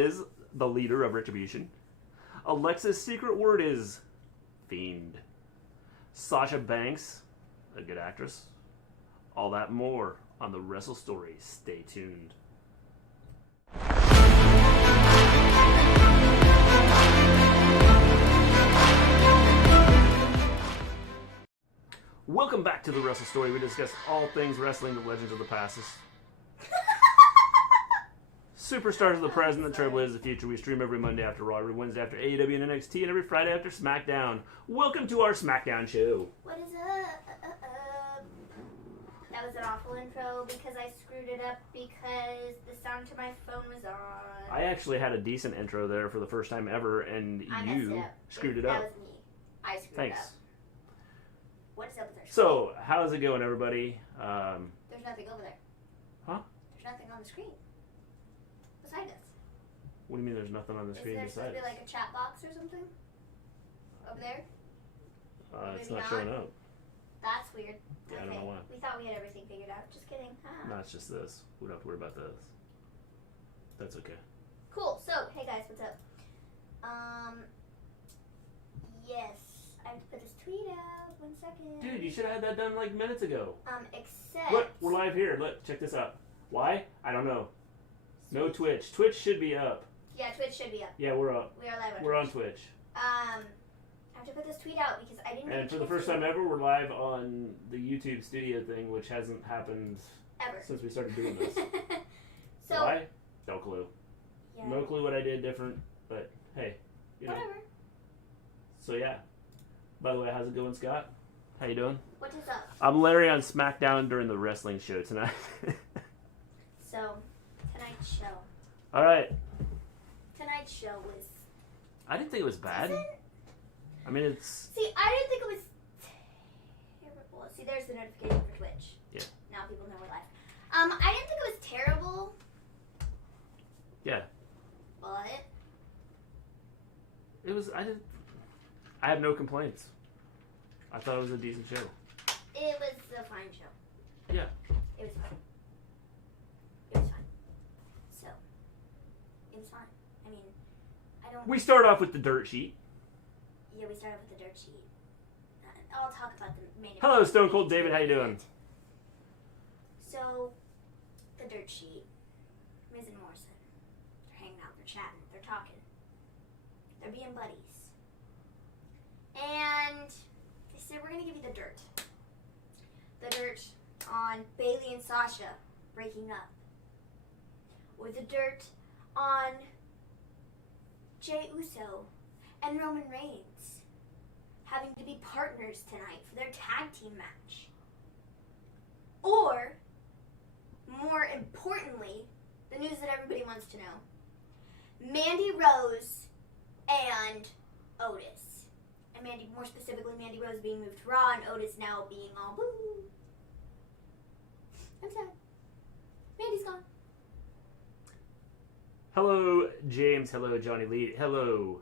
Is the leader of Retribution. Alexa's secret word is fiend. Sasha Banks, a good actress. All that more on the Wrestle Story. Stay tuned. Welcome back to the Wrestle Story. We discuss all things wrestling, the legends of the past. Superstars of the present, the Trailblazers of the future. We stream every Monday after Raw, every Wednesday after AEW and NXT, and every Friday after Smackdown. Welcome to our Smackdown show. What is up? That was an awful intro because I screwed it up because the sound to my phone was on. I actually had a decent intro there for the first time ever, and you screwed it up. That was me. I screwed Thanks. it up. What is up with our So, how's it going, everybody? There's nothing over there. Huh? There's nothing on the screen. Beside us. What do you mean there's nothing on the screen Is there beside supposed to be us? like a chat box or something? Over there? It's Maybe not showing not. up. That's weird. Yeah, okay. I don't know why. We thought we had everything figured out. Just kidding. No, it's just this. We don't have to worry about this. That's okay. Cool. So, hey guys, what's up? Yes. I have to put this tweet out. 1 second. Dude, you should have had that done like minutes ago. Except... Look, we're live here. Look, check this out. Why? I don't know. No Twitch. Twitch should be up. Yeah, Twitch should be up. Yeah, we're up. We are live on We're Twitch. on Twitch. I have to put this tweet out because I didn't... And for the first time ever, we're live on the YouTube studio thing, which hasn't happened ever since we started doing this. So... Why? No clue. Yeah. No clue what I did different, but hey, you know. Whatever. So yeah. By the way, how's it going, Scott? How you doing? What is up? I'm Larry on Smackdown during the wrestling show tonight. So, tonight's show. All right. Tonight's show was... I didn't think it was bad. I mean, it's... See, I didn't think it was terrible. See, there's the notification for Twitch. Yeah. Now people know we're live. I didn't think it was terrible. Yeah. But... It was... I have no complaints. I thought it was a decent show. It was a fine show. Yeah. It was fine. It was fine. So, it was fine. I mean, I don't... We start off with the dirt sheet. Yeah, we started with the dirt sheet. I'll talk about the main event. Hello, Stone Cold David. How you doing? So, the dirt sheet. Miz and Morrison. They're hanging out. They're chatting. They're talking. They're being buddies. And they said, we're going to give you the dirt. The dirt on Bayley and Sasha breaking up. Or the dirt on Jey Uso and Roman Reigns having to be partners tonight for their tag team match. Or, more importantly, the news that everybody wants to know. Mandy Rose and Otis. And Mandy, more specifically, Mandy Rose being moved to Raw and Otis now being all boo. I'm sad. Mandy's gone. Hello, James. Hello, Johnny Lee. Hello,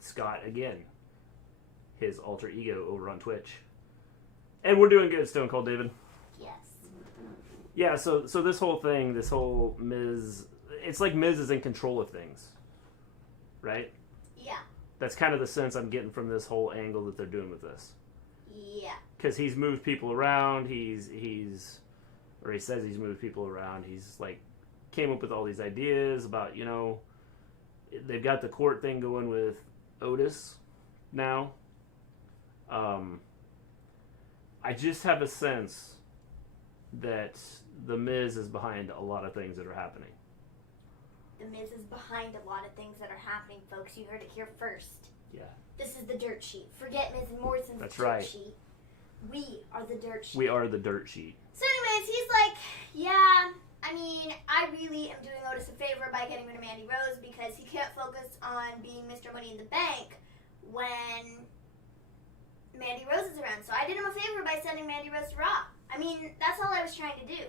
Scott again. His alter ego over on Twitch. And we're doing good, Stone Cold David. Yes. Yeah, so this whole thing, this whole Miz... It's like Miz is in control of things. Right? Yeah. That's kind of the sense I'm getting from this whole angle that they're doing with this. Yeah. Because he's moved people around, he says he's moved people around, he's like, came up with all these ideas about, you know, they've got the court thing going with Otis now. I just have a sense that the Miz is behind a lot of things that are happening. The Miz is behind a lot of things that are happening, folks. You heard it here first. Yeah. This is the dirt sheet. Forget Miz and Morrison's That's dirt right. sheet. We are the dirt sheet. We are the dirt sheet. So anyways, he's like, yeah, I mean, I really am doing Otis a favor by getting rid of Mandy Rose because he can't focus on being Mr. Money in the Bank when Mandy Rose is around. So I did him a favor by sending Mandy Rose to Raw. I mean, that's all I was trying to do.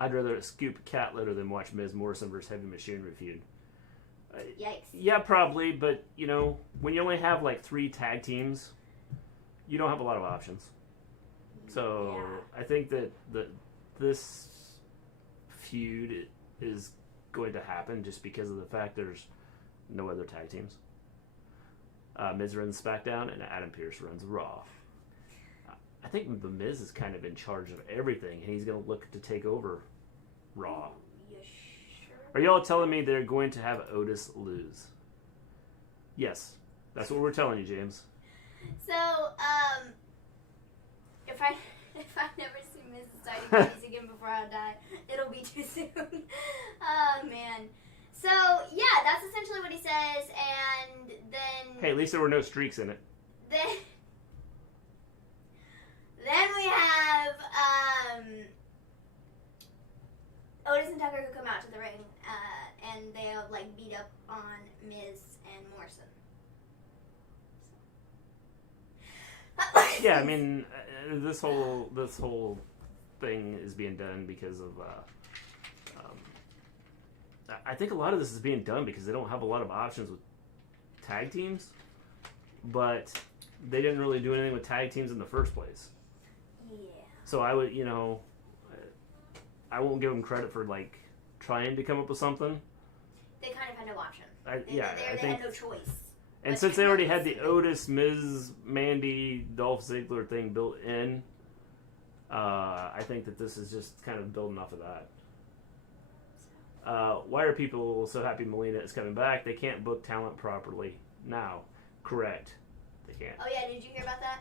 I'd rather scoop cat litter than watch Miz Morrison versus Heavy Machinery feud. Yikes. Yeah, probably, but, you know, when you only have, like, 3 tag teams, you don't have a lot of options. So, Yeah. I think that this feud is going to happen just because of the fact there's no other tag teams. Miz runs SmackDown and Adam Pearce runs Raw. I think the Miz is kind of in charge of everything, and he's going to look to take over Raw. You sure? Are y'all telling me they're going to have Otis lose? Yes. That's what we're telling you, James. So, if I never see Mrs. Tiny Babies again before I die, it'll be too soon. Oh, man. So, yeah, that's essentially what he says, and then... Hey, at least there were no streaks in it. Then we have Otis and Tucker who come out to the ring, and they'll like beat up on Miz and Morrison. Yeah, I mean, this whole thing is being done because of. I think a lot of this is being done because they don't have a lot of options with tag teams, but they didn't really do anything with tag teams in the first place. Yeah. So I would, I won't give them credit for like trying to come up with something. They kind of had no option. I they think, had no choice. And since they already had the Otis, Miz, Mandy, Dolph Ziggler thing built in, I think that this is just kind of building off of that. Why are people so happy Melina is coming back? They can't book talent properly now. Correct. They can't. Oh yeah, did you hear about that?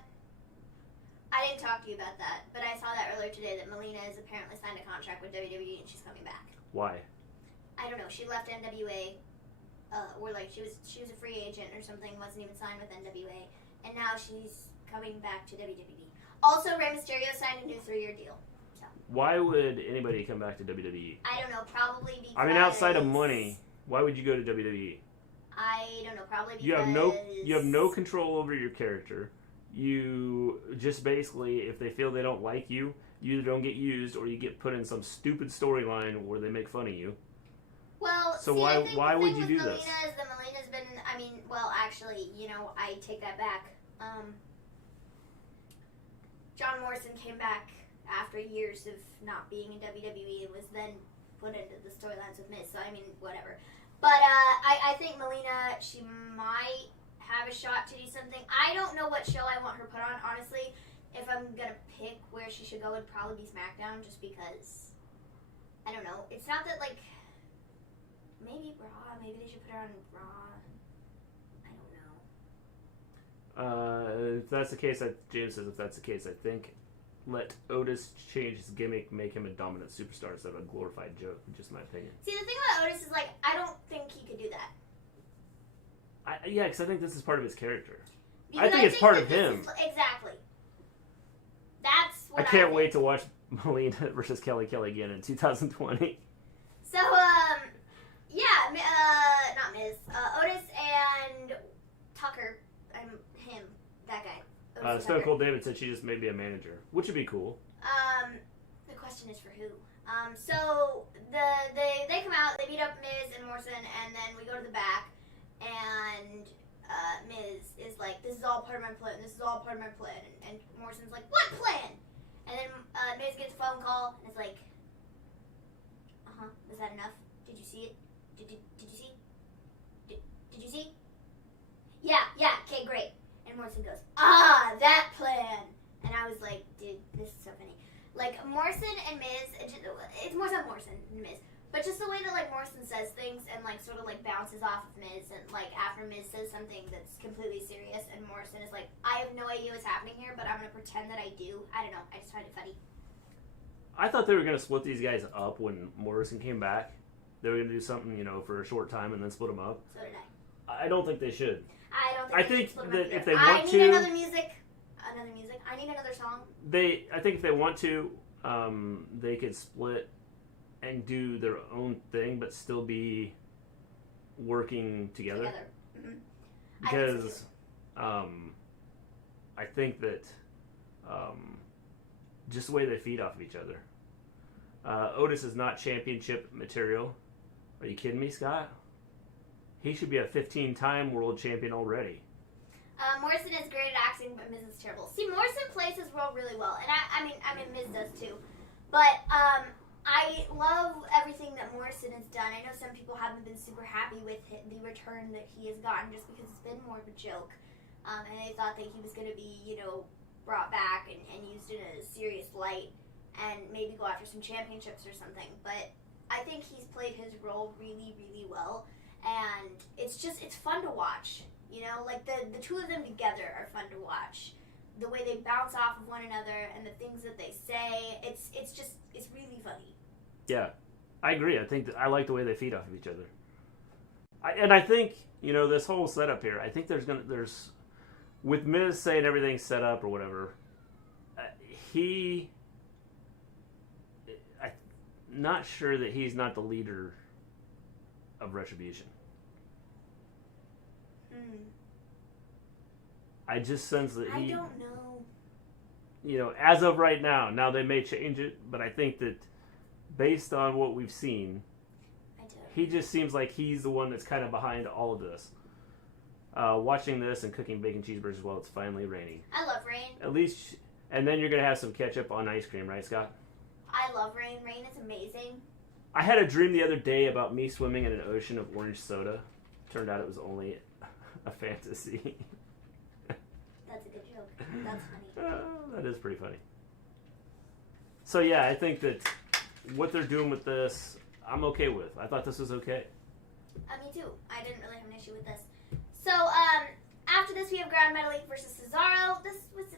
I didn't talk to you about that, but I saw that earlier today that Melina has apparently signed a contract with WWE and she's coming back. Why? I don't know. She left NWA, or like she was a free agent or something, wasn't even signed with NWA, and now she's coming back to WWE. Also, Rey Mysterio signed a new 3-year deal. So. Why would anybody come back to WWE? I don't know. Probably because. I mean, outside of money, why would you go to WWE? I don't know. Probably because you have no control over your character. You just basically, if they feel they don't like you, you either don't get used or you get put in some stupid storyline where they make fun of you. Well, so see, why would you do this? Melina's been, I mean, well, actually, I take that back. John Morrison came back after years of not being in WWE and was then put into the storylines with Miz, so I mean, whatever. But I think Melina, she might have a shot to do something. I don't know what show I want her put on, honestly. If I'm going to pick where she should go, it'd probably be Smackdown, just because, I don't know. It's not that, like, maybe Raw. Maybe they should put her on Raw. I don't know. If that's the case, James says if that's the case, I think let Otis change his gimmick, make him a dominant superstar instead of a glorified joke. Just my opinion. See, the thing about Otis is, like, I don't think he could do that. Yeah, because I think this is part of his character. Because I think it's part of him. Exactly. That's what I can't wait to watch Melina versus Kelly again in 2020. So, yeah, not Miz. Otis and Tucker. Him. That guy. Stone Cold David said she just may be a manager, which would be cool. The question is for who? So, they come out, they beat up Miz and Morrison, and then we go to the back. And Miz is like, this is all part of my plan, this is all part of my plan. And Morrison's like, what plan? And then Miz gets a phone call, and it's like, was that enough? Did you see it? Did you see? Did you see? Yeah, okay, great. And Morrison goes, that plan. And I was like, dude, this is so funny. Like, Morrison and Miz, it's more so Morrison than Miz. But just the way that, like, Morrison says things and, like, sort of, like, bounces off of Miz. And, like, after Miz says something that's completely serious and Morrison is like, I have no idea what's happening here, but I'm going to pretend that I do. I don't know. I just find it funny. I thought they were going to split these guys up when Morrison came back. They were going to do something, for a short time and then split them up. So did I. I don't think they should. I think that if they want to... I need another music. I need another song. I think if they want to, they could split and do their own thing, but still be working together. Mm-hmm. Because I think that just the way they feed off of each other. Otis is not championship material. Are you kidding me, Scott? He should be a 15-time world champion already. Morrison is great at acting, but Miz is terrible. See, Morrison plays his role really well, and I mean, Miz does too. But I love everything that Morrison has done. I know some people haven't been super happy with the return that he has gotten just because it's been more of a joke. And they thought that he was going to be, brought back and used in a serious light and maybe go after some championships or something. But I think he's played his role really, really well. And it's fun to watch. Like the two of them together are fun to watch. The way they bounce off of one another and the things that they say, it's really funny. Yeah, I agree. I think I like the way they feed off of each other. I think, this whole setup here, I think there's with Miz saying everything's set up or whatever, I'm not sure that he's not the leader of Retribution. I just sense that I he... don't know. As of right now they may change it, but I think that based on what we've seen, he just seems like he's the one that's kind of behind all of this. Watching this and cooking bacon cheeseburgers while it's finally raining. I love rain. At least, and then you're going to have some ketchup on ice cream, right, Scott? I love rain. Rain is amazing. I had a dream the other day about me swimming in an ocean of orange soda. Turned out it was only a fantasy. That's a good joke. That's funny. That is pretty funny. So yeah, I think that what they're doing with this, I'm okay with. I thought this was okay. Me too. I didn't really have an issue with this. So, after this we have Grand Metalik versus Cesaro. This was a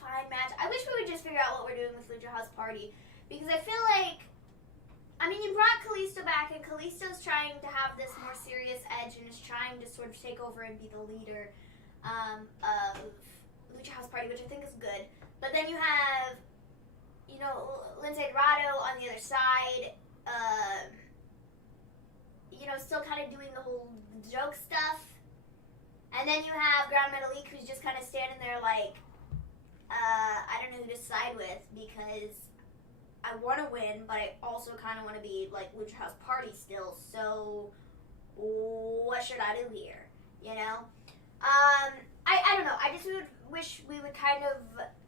fine match. I wish we would just figure out what we're doing with Lucha House Party. Because I feel like, you brought Kalisto back, and Kalisto's trying to have this more serious edge and is trying to sort of take over and be the leader of Lucha House Party, which I think is good. But then you have, Lindsay Dorado on the other side, still kind of doing the whole joke stuff. And then you have Grand Metalik, who's just kind of standing there like, I don't know who to side with, because I want to win, but I also kind of want to be like Lucha House Party still, so what should I do here? I don't know. I just wish we would kind of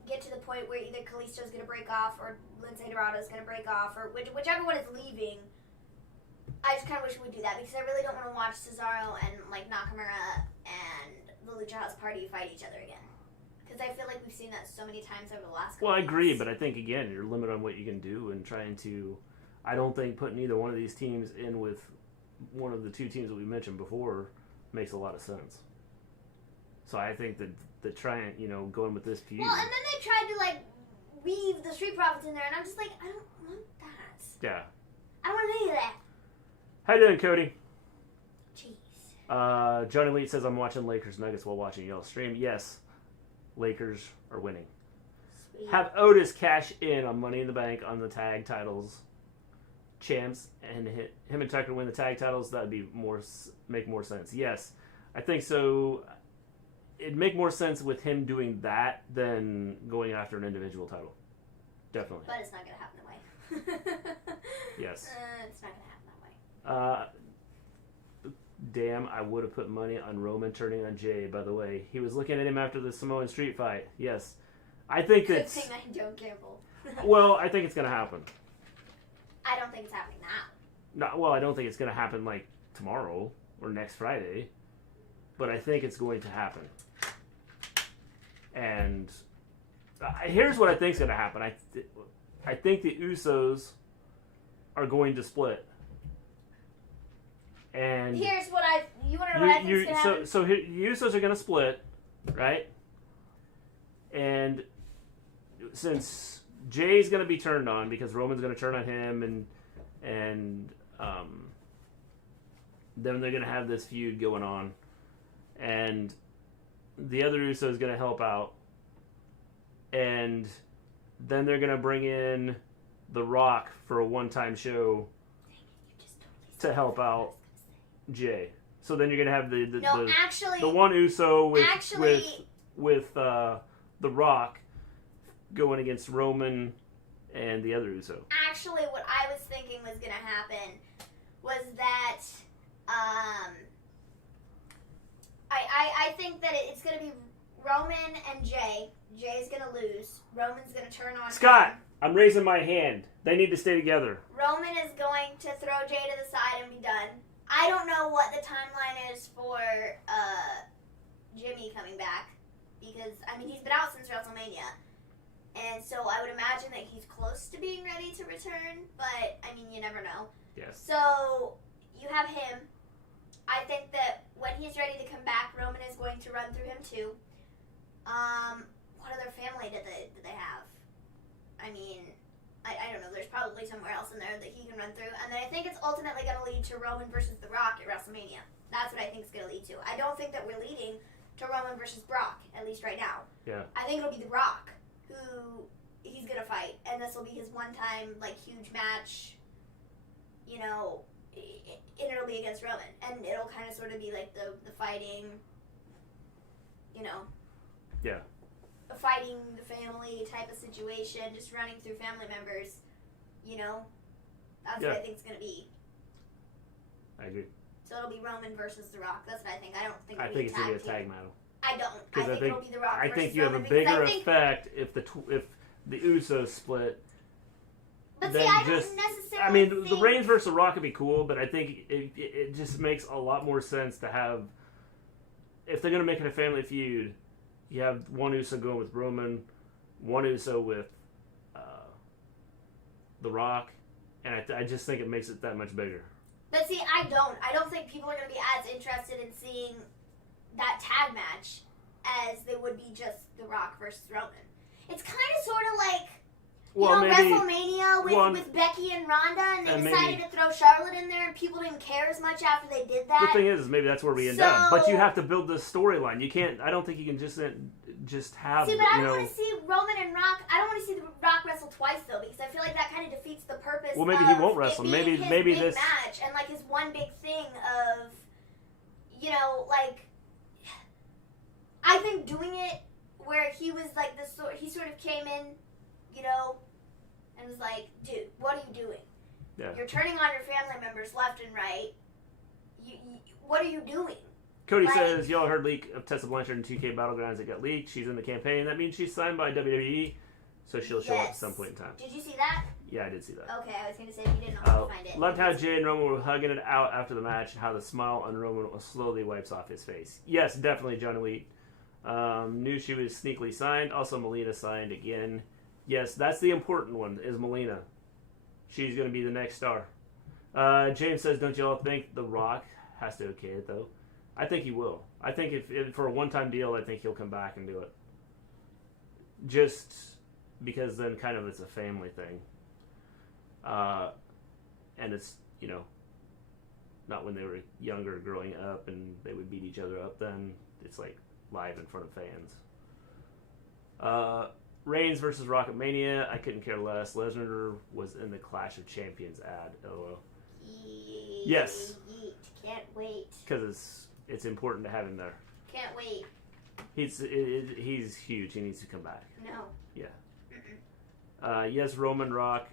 get to the point where either Kalisto's going to break off or Lindsay Dorado's going to break off, or whichever one is leaving. I just kind of wish we would do that, because I really don't want to watch Cesaro and Nakamura and the Lucha House Party fight each other again. Because I feel like we've seen that so many times over the last couple I agree, months. but I think, again, you're limited on what you can do, and trying to... I don't think putting either one of these teams in with one of the two teams that we mentioned before makes a lot of sense. So I think that trying, going with this feud... Well, and then they tried to, weave the Street Profits in there, and I'm just like, I don't want that. Yeah. I don't want any of that. How you doing, Cody? Jeez. Johnny Leet says, I'm watching Lakers Nuggets while watching y'all stream. Yes, Lakers are winning. Sweet. Have Otis cash in on Money in the Bank on the tag titles champs, and him and Tucker win the tag titles. That would make more sense. Yes, I think so. It'd make more sense with him doing that than going after an individual title. Definitely. But it's not going to happen that way. Yes. It's not going to happen that way. Damn, I would have put money on Roman turning on Jay, by the way. He was looking at him after the Samoan street fight. Yes. I think Good that's... thing I don't gamble. Well, I think it's going to happen. I don't think it's happening now. No, well, I don't think it's going to happen, tomorrow or next Friday. But I think it's going to happen. And here's what I think is going to happen. I think the Usos are going to split. And here's what you want to know what I think is going to happen? So the Usos are going to split, right? And since Jay's going to be turned on because Roman's going to turn on him, and then they're going to have this feud going on, and the other Uso is going to help out, and then they're going to bring in The Rock for a one-time show to help out Jay. So then you're gonna have the one Uso with The Rock going against Roman and the other Uso. Actually, what I was thinking was gonna happen was that I think that it's gonna be Roman and Jay. Jay's gonna lose. Roman's gonna turn on Scott, him. I'm raising my hand. They need to stay together. Roman is going to throw Jay to the side and be done. I don't know what the timeline is for Jimmy coming back. Because, I mean, he's been out since WrestleMania. And so I would imagine that he's close to being ready to return. But, I mean, you never know. Yes. So, you have him. I think that when he's ready to come back, Roman is going to run through him too. What other family did they have? I mean, I don't know. There's probably somewhere else in there that he can run through. And then I think it's ultimately going to lead to Roman versus The Rock at WrestleMania. That's what I think it's going to lead to. I don't think that we're leading to Roman versus Brock, at least right now. Yeah. I think it'll be The Rock who he's going to fight. And this will be his one-time, like, huge match, you know, and it'll be against Roman. And it'll kind of sort of be like the fighting, you know. Yeah. Fighting the family type of situation, just running through family members, you know. That's what I think it's going to be. I agree. So it'll be Roman versus The Rock. That's what I think. I don't think I think it's going to be a tag match. I don't. I think it'll be The Rock I versus think you have a Roman bigger effect if the Usos split. But see, I don't necessarily I mean, the Reigns versus The Rock would be cool, but I think it just makes a lot more sense to have, if they're going to make it a family feud, you have one Uso going with Roman, one Uso with The Rock, and I just think it makes it that much bigger. But see, I don't think people are going to be as interested in seeing that tag match as they would be just The Rock versus Roman. It's kind of sort of like, WrestleMania with Becky and Ronda, and they decided to throw Charlotte in there, and people didn't care as much after they did that. The thing is maybe that's where we end up. But you have to build this storyline. You can't. I don't think you can just have. See, but I don't want to see Roman and Rock. I don't want to see The Rock wrestle twice though, because I feel like that kind of defeats the purpose. Well, maybe he won't wrestle. Maybe this match and like his one big thing of, you know, like, I think doing it where he was like he sort of came in, you know, and was like, dude, what are you doing? Yeah. You're turning on your family members left and right. What are you doing? Cody says, y'all heard leak of Tessa Blanchard in 2K Battlegrounds that got leaked. She's in the campaign. That means she's signed by WWE, so she'll show up at some point in time. Did you see that? Yeah, I did see that. Okay, I was going to say if you didn't know how to find it. Loved how Jay and Roman were hugging it out after the match and how the smile on Roman slowly wipes off his face. Yes, definitely, Johnny Wheat. Knew she was sneakily signed. Also, Melina signed again. Yes, that's the important one, is Melina. She's going to be the next star. James says, don't y'all think The Rock has to okay it, though? I think he will. I think if for a one-time deal, I think he'll come back and do it. Just because then kind of it's a family thing. And it's, you know, not when they were younger growing up and they would beat each other up then. It's like live in front of fans. Reigns versus Rocket Mania, I couldn't care less. Lesnar was in the Clash of Champions ad. LOL. Yes. Can't wait. Because it's important to have him there. Can't wait. He's huge. He needs to come back. No. Yeah. Yes, Roman Rock.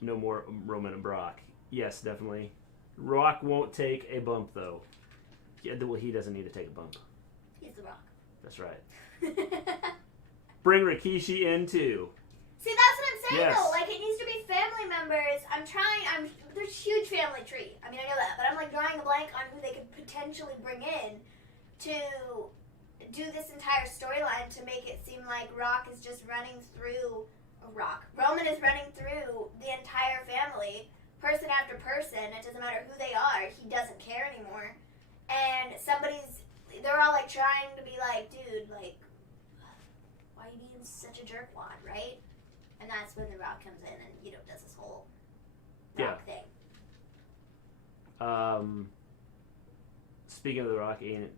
No more Roman and Brock. Yes, definitely. Rock won't take a bump though. Yeah, well, he doesn't need to take a bump. He's The Rock. That's right. Bring Rikishi in too. See, that's what I'm saying Yes. though. Like, it needs to be family members. There's a huge family tree. I mean, I know that, but I'm like drawing a blank on who they could potentially bring in to do this entire storyline to make it seem like Rock is just running through Roman is running through the entire family, person after person. It doesn't matter who they are. He doesn't care anymore. And they're all like trying to be like, dude, like, why are you being such a jerkwad, right? And that's when The Rock comes in and, you know, does this whole Rock thing. Speaking of The Rock, ain't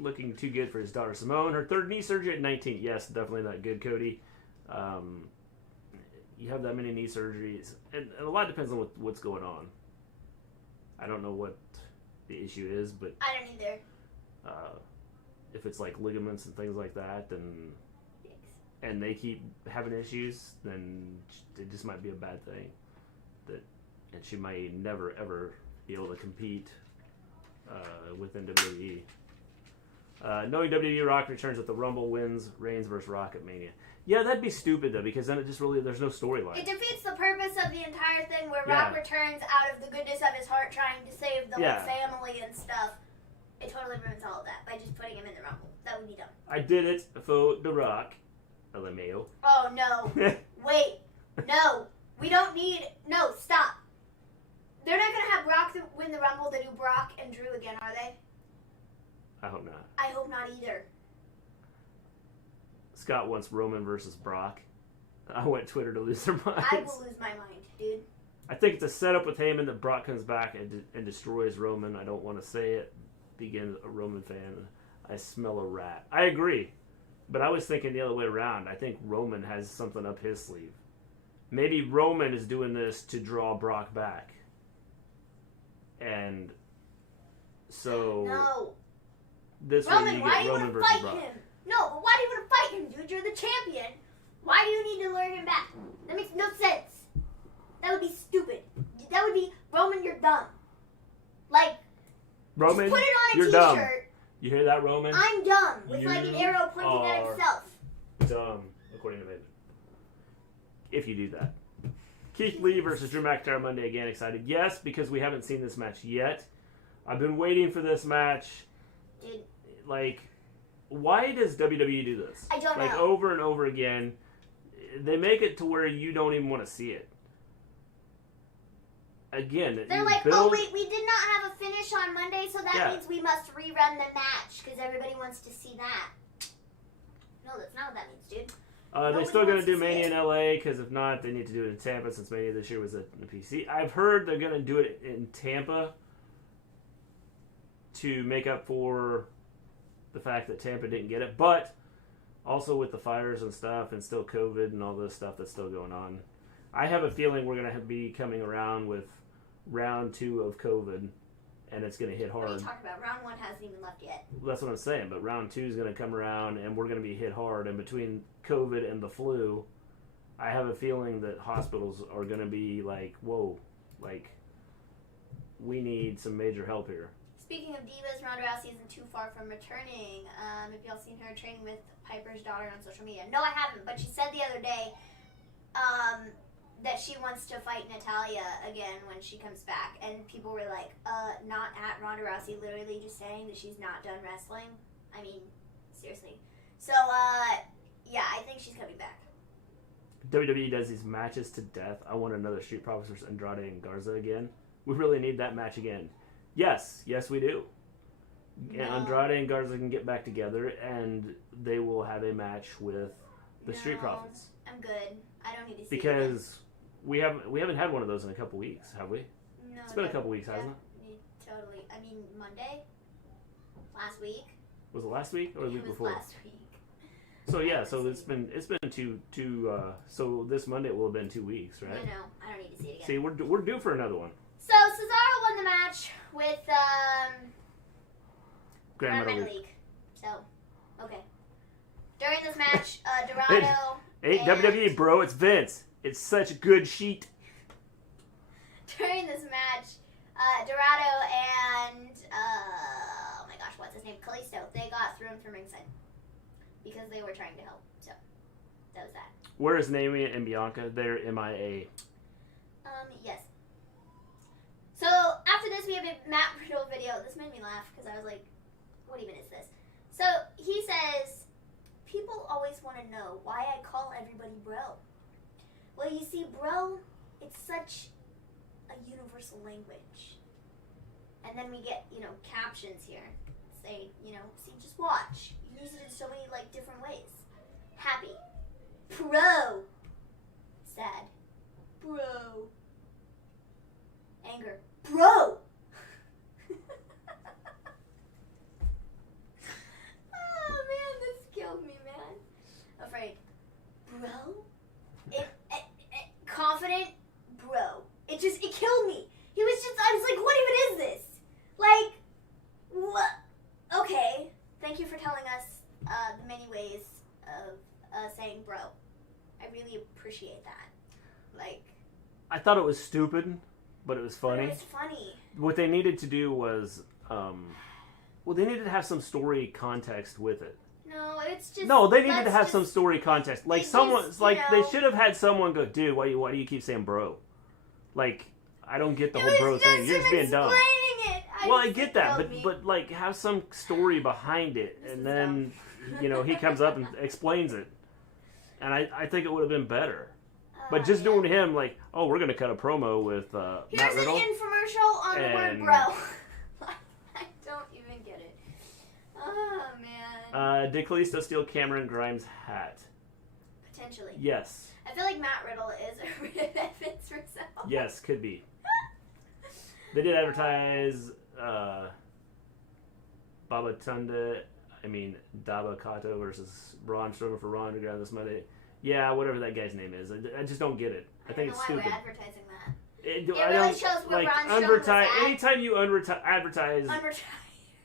looking too good for his daughter Samoan. Her third knee surgery at 19. Yes, definitely not good, Cody. You have that many knee surgeries, and a lot depends on what's going on. I don't know what the issue is, but I don't either. If it's like ligaments and things like that, then and they keep having issues, then it just might be a bad thing. And she might never ever be able to compete within WWE. Knowing WWE Rock returns with the Rumble, wins Reigns versus Rock at Mania. Yeah, that'd be stupid though, because then it just really there's no storyline. It defeats the purpose of the entire thing, where Rock returns out of the goodness of his heart, trying to save the whole family and stuff. It totally ruins all of that by just putting him in the Rumble. That would be dumb. I did it for The Rock. LMAO. Oh no! Wait, no, we don't need. No, stop. They're not gonna have Brock win the Rumble to do Brock and Drew again, are they? I hope not. I hope not either. Scott wants Roman versus Brock. I want Twitter to lose their minds. I will lose my mind, dude. I think it's a setup with Heyman that Brock comes back and destroys Roman. I don't want to say it. Begin a Roman fan. I smell a rat. I agree. But I was thinking the other way around. I think Roman has something up his sleeve. Maybe Roman is doing this to draw Brock back. And so... No. This way you get Roman versus Brock. Him? No, but why do you want to fight him, dude? You're the champion. Why do you need to lure him back? That makes no sense. That would be stupid. That would be, Roman, you're dumb. Like, Roman, just put it on a you're t-shirt. Dumb. You hear that, Roman? I'm dumb, with like an arrow pointing at himself. Dumb, according to Maven. If you do that. Keith Lee versus Drew McIntyre Monday. Again, excited. Yes, because we haven't seen this match yet. I've been waiting for this match. Dude. Like, why does WWE do this? I don't know. Like, over and over again. They make it to where you don't even want to see it. Again, they're like, oh wait, we did not have a finish on Monday, so that means we must rerun the match because everybody wants to see that. No, that's not what that means, dude. They're still going to do Mania in LA because if not, they need to do it in Tampa since Mania this year was at the PC. I've heard they're going to do it in Tampa to make up for the fact that Tampa didn't get it, but also with the fires and stuff and still COVID and all this stuff that's still going on. I have a feeling we're going to be coming around with round 2 of COVID, and it's going to hit hard. What are you talking about? Round 1 hasn't even left yet. That's what I'm saying, but round 2 is going to come around, and we're going to be hit hard. And between COVID and the flu, I have a feeling that hospitals are going to be like, whoa, like, we need some major help here. Speaking of divas, Ronda Rousey isn't too far from returning. Have y'all seen her training with Piper's daughter on social media? No, I haven't, but she said the other day that she wants to fight Natalya again when she comes back. And people were like, not at Ronda Rousey, literally just saying that she's not done wrestling. I mean, seriously. So, yeah, I think she's coming back. WWE does these matches to death. I want another Street Profits versus Andrade and Garza again. We really need that match again. Yes, we do. No. Andrade and Garza can get back together, and they will have a match with the Street Profits. I'm good. I don't need to see because we haven't had one of those in a couple weeks, have we? No, it's been a couple weeks, hasn't it? Totally. I mean, Monday, last week. Was it last week or the week before? Last week. So yeah, so it's been two. So this Monday will have been 2 weeks, right? No, I don't need to see it again. See, we're due for another one. So Cesaro won the match with Grand Metalik. So, okay. During this match, Dorado. Hey, WWE, bro, it's Vince. It's such a good sheet. During this match, Dorado and oh my gosh, what's his name? Kalisto. They got thrown from ringside because they were trying to help. So that was that. Where is Naomi and Bianca? They're MIA. Yes. So after this, we have a Matt Riddle video. This made me laugh because I was like, what even is this? So he says, people always want to know why I call everybody bro. Well, you see, bro, it's such a universal language. And then we get, captions here. Say, see, just watch. You use it in so many, different ways. Happy. Pro. Sad. Bro. Anger. Bro! Oh, man, this killed me, man. Afraid. Bro? Confident? Bro. It killed me. I was like, what even is this? Like, what? Okay. Thank you for telling us the many ways of saying bro. I really appreciate that. I thought it was stupid, but it was funny. It was funny. What they needed to do was Well, they needed to have some story context with it. No, it's just... No, they needed to have some story context. Like, they should have had someone go, dude, why do you keep saying bro? Like, I don't get the whole bro thing. You're just being dumb. I get that, but like, have some story behind it. And then, he comes up and explains it. And I think it would have been better. But just doing him like, oh, we're going to cut a promo with Matt Riddle. Here's an infomercial on the word bro. I don't even get it. Oh, man. Did Kalisto steal Cameron Grimes' hat? Potentially. Yes. I feel like Matt Riddle is a reference for himself. Yes, could be. They did advertise Daba Kato versus Braun Strowman for Raw Underground this Monday. Yeah, whatever that guy's name is. I just don't get it. I think it's stupid. Why we're advertising that. It really shows where Braun Strowman was at. Anytime you advertise...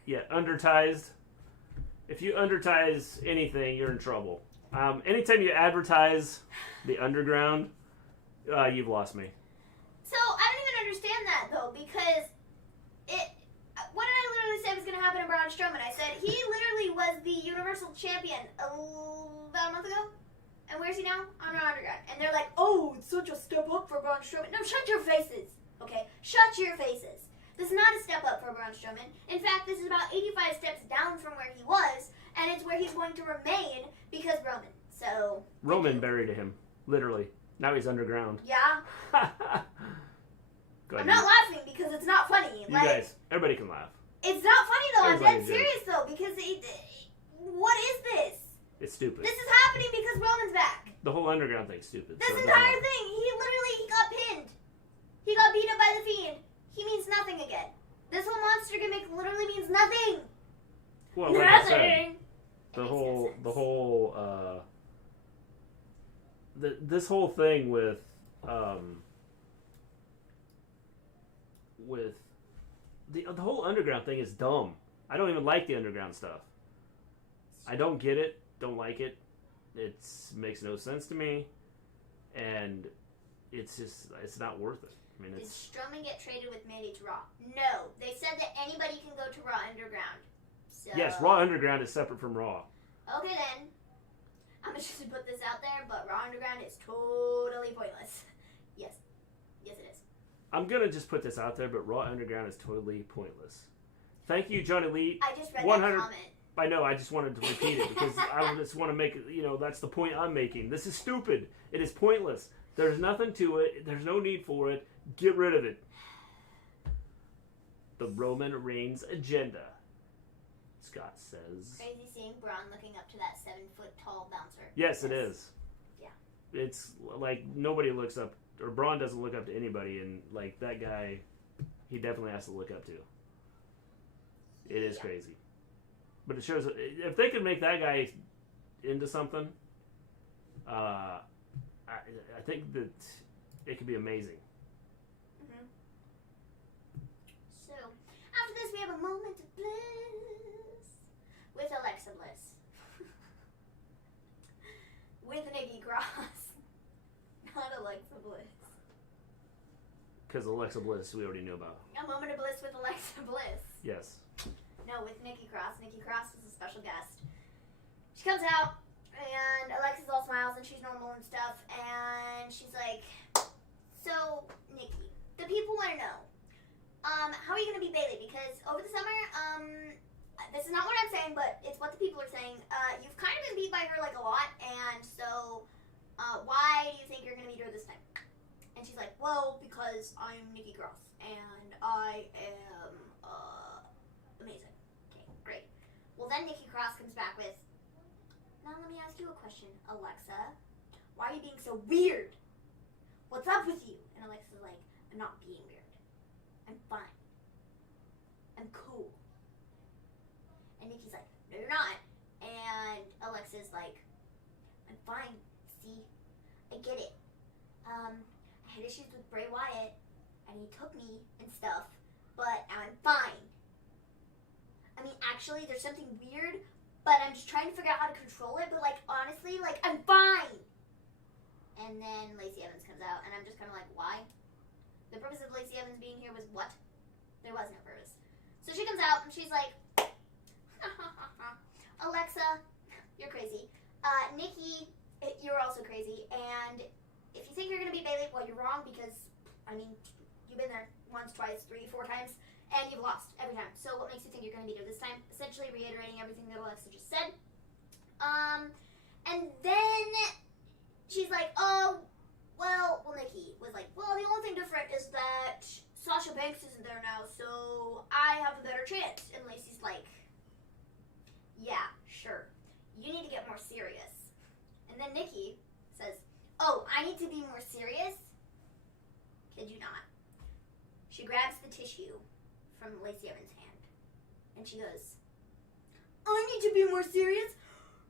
Yeah, undertized. If you undertise anything, you're in trouble. Anytime you advertise the underground, you've lost me. So, I don't even understand that, though, because what did I literally say was going to happen to Braun Strowman? I said he literally was the Universal Champion about a month ago. And where's he now? On Raw Underground. And they're like, oh, it's such a step up for Braun Strowman. No, shut your faces. Okay? Shut your faces. This is not a step up for Braun Strowman. In fact, this is about 85 steps down from where he was, and it's where he's going to remain because Roman. So... Roman buried him. Literally. Now he's underground. Yeah. I'm not laughing because it's not funny. You guys, everybody can laugh. It's not funny, though. I'm dead serious, though, because what is this? It's stupid. This is happening because Roman's back. The whole underground thing's stupid. This entire thing, he got pinned. He got beat up by the Fiend. He means nothing again. This whole monster gimmick literally means nothing. Well, like I said, this whole thing with the whole underground thing is dumb. I don't even like the underground stuff. I don't get it. Don't like it. It makes no sense to me, and it's not worth it. I mean, Did Strowman get traded with Mandy to Raw? No. They said that anybody can go to Raw Underground. So... Yes, Raw Underground is separate from Raw. Okay then. I'm just going to put this out there, but Raw Underground is totally pointless. Yes. Yes, it is. I'm going to just put this out there, but Raw Underground is totally pointless. Thank you, John Elite. I just read that comment. I know, I just wanted to repeat it because I just want to make it, that's the point I'm making. This is stupid. It is pointless. There's nothing to it. There's no need for it. Get rid of it. The Roman Reigns agenda, Scott says. Crazy seeing Braun looking up to that 7-foot tall bouncer. Yes, it is. Yeah. It's like nobody looks up, or Braun doesn't look up to anybody, and like that guy, he definitely has to look up to. It is crazy. But it shows, if they could make that guy into something, I think that it could be amazing. Mm-hmm. So, after this we have a moment of bliss with Alexa Bliss. With Nikki Cross. Not Alexa Bliss. Because Alexa Bliss we already knew about. A moment of bliss with Alexa Bliss. Yes. No, with Nikki Cross. Nikki Cross is a special guest. She comes out, and Alexa's all smiles, and she's normal and stuff, and she's like, so, Nikki, the people want to know, how are you going to beat Bayley? Because over the summer, this is not what I'm saying, but it's what the people are saying, you've kind of been beat by her, like, a lot, and so, why do you think you're going to beat her this time? And she's like, well, because I'm Nikki Cross, and I am, amazing. Okay, great. Well, then Nikki Cross comes back with, now let me ask you a question, Alexa. Why are you being so weird? What's up with you? And Alexa's like, I'm not being weird. I'm fine. I'm cool. And Nikki's like, no, you're not. And Alexa's like, I'm fine. See, I get it. I had issues with Bray Wyatt, and he took me and stuff, but I'm fine. I mean, actually, there's something weird, but I'm just trying to figure out how to control it, but, like, honestly, like, I'm fine! And then Lacey Evans comes out, and I'm just kind of like, why? The purpose of Lacey Evans being here was what? There was no purpose. So she comes out, and she's like, Nikki, you're also crazy, and if you think you're going to be Bayley, well, you're wrong because, I mean, you've been there once, twice, 3, 4 times, and you've lost every time. So what makes you think you're going to beat her this time? Essentially reiterating everything that Alexa just said. And then she's like, oh, well, Nikki was like, well, the only thing different is that Sasha Banks isn't there now, so I have a better chance. And Lacey's like, yeah, sure. You need to get more serious. And then Nikki says, oh, I need to be more serious? Kid you not. She grabs the tissue from Lacey Evans' hand. And she goes, I need to be more serious?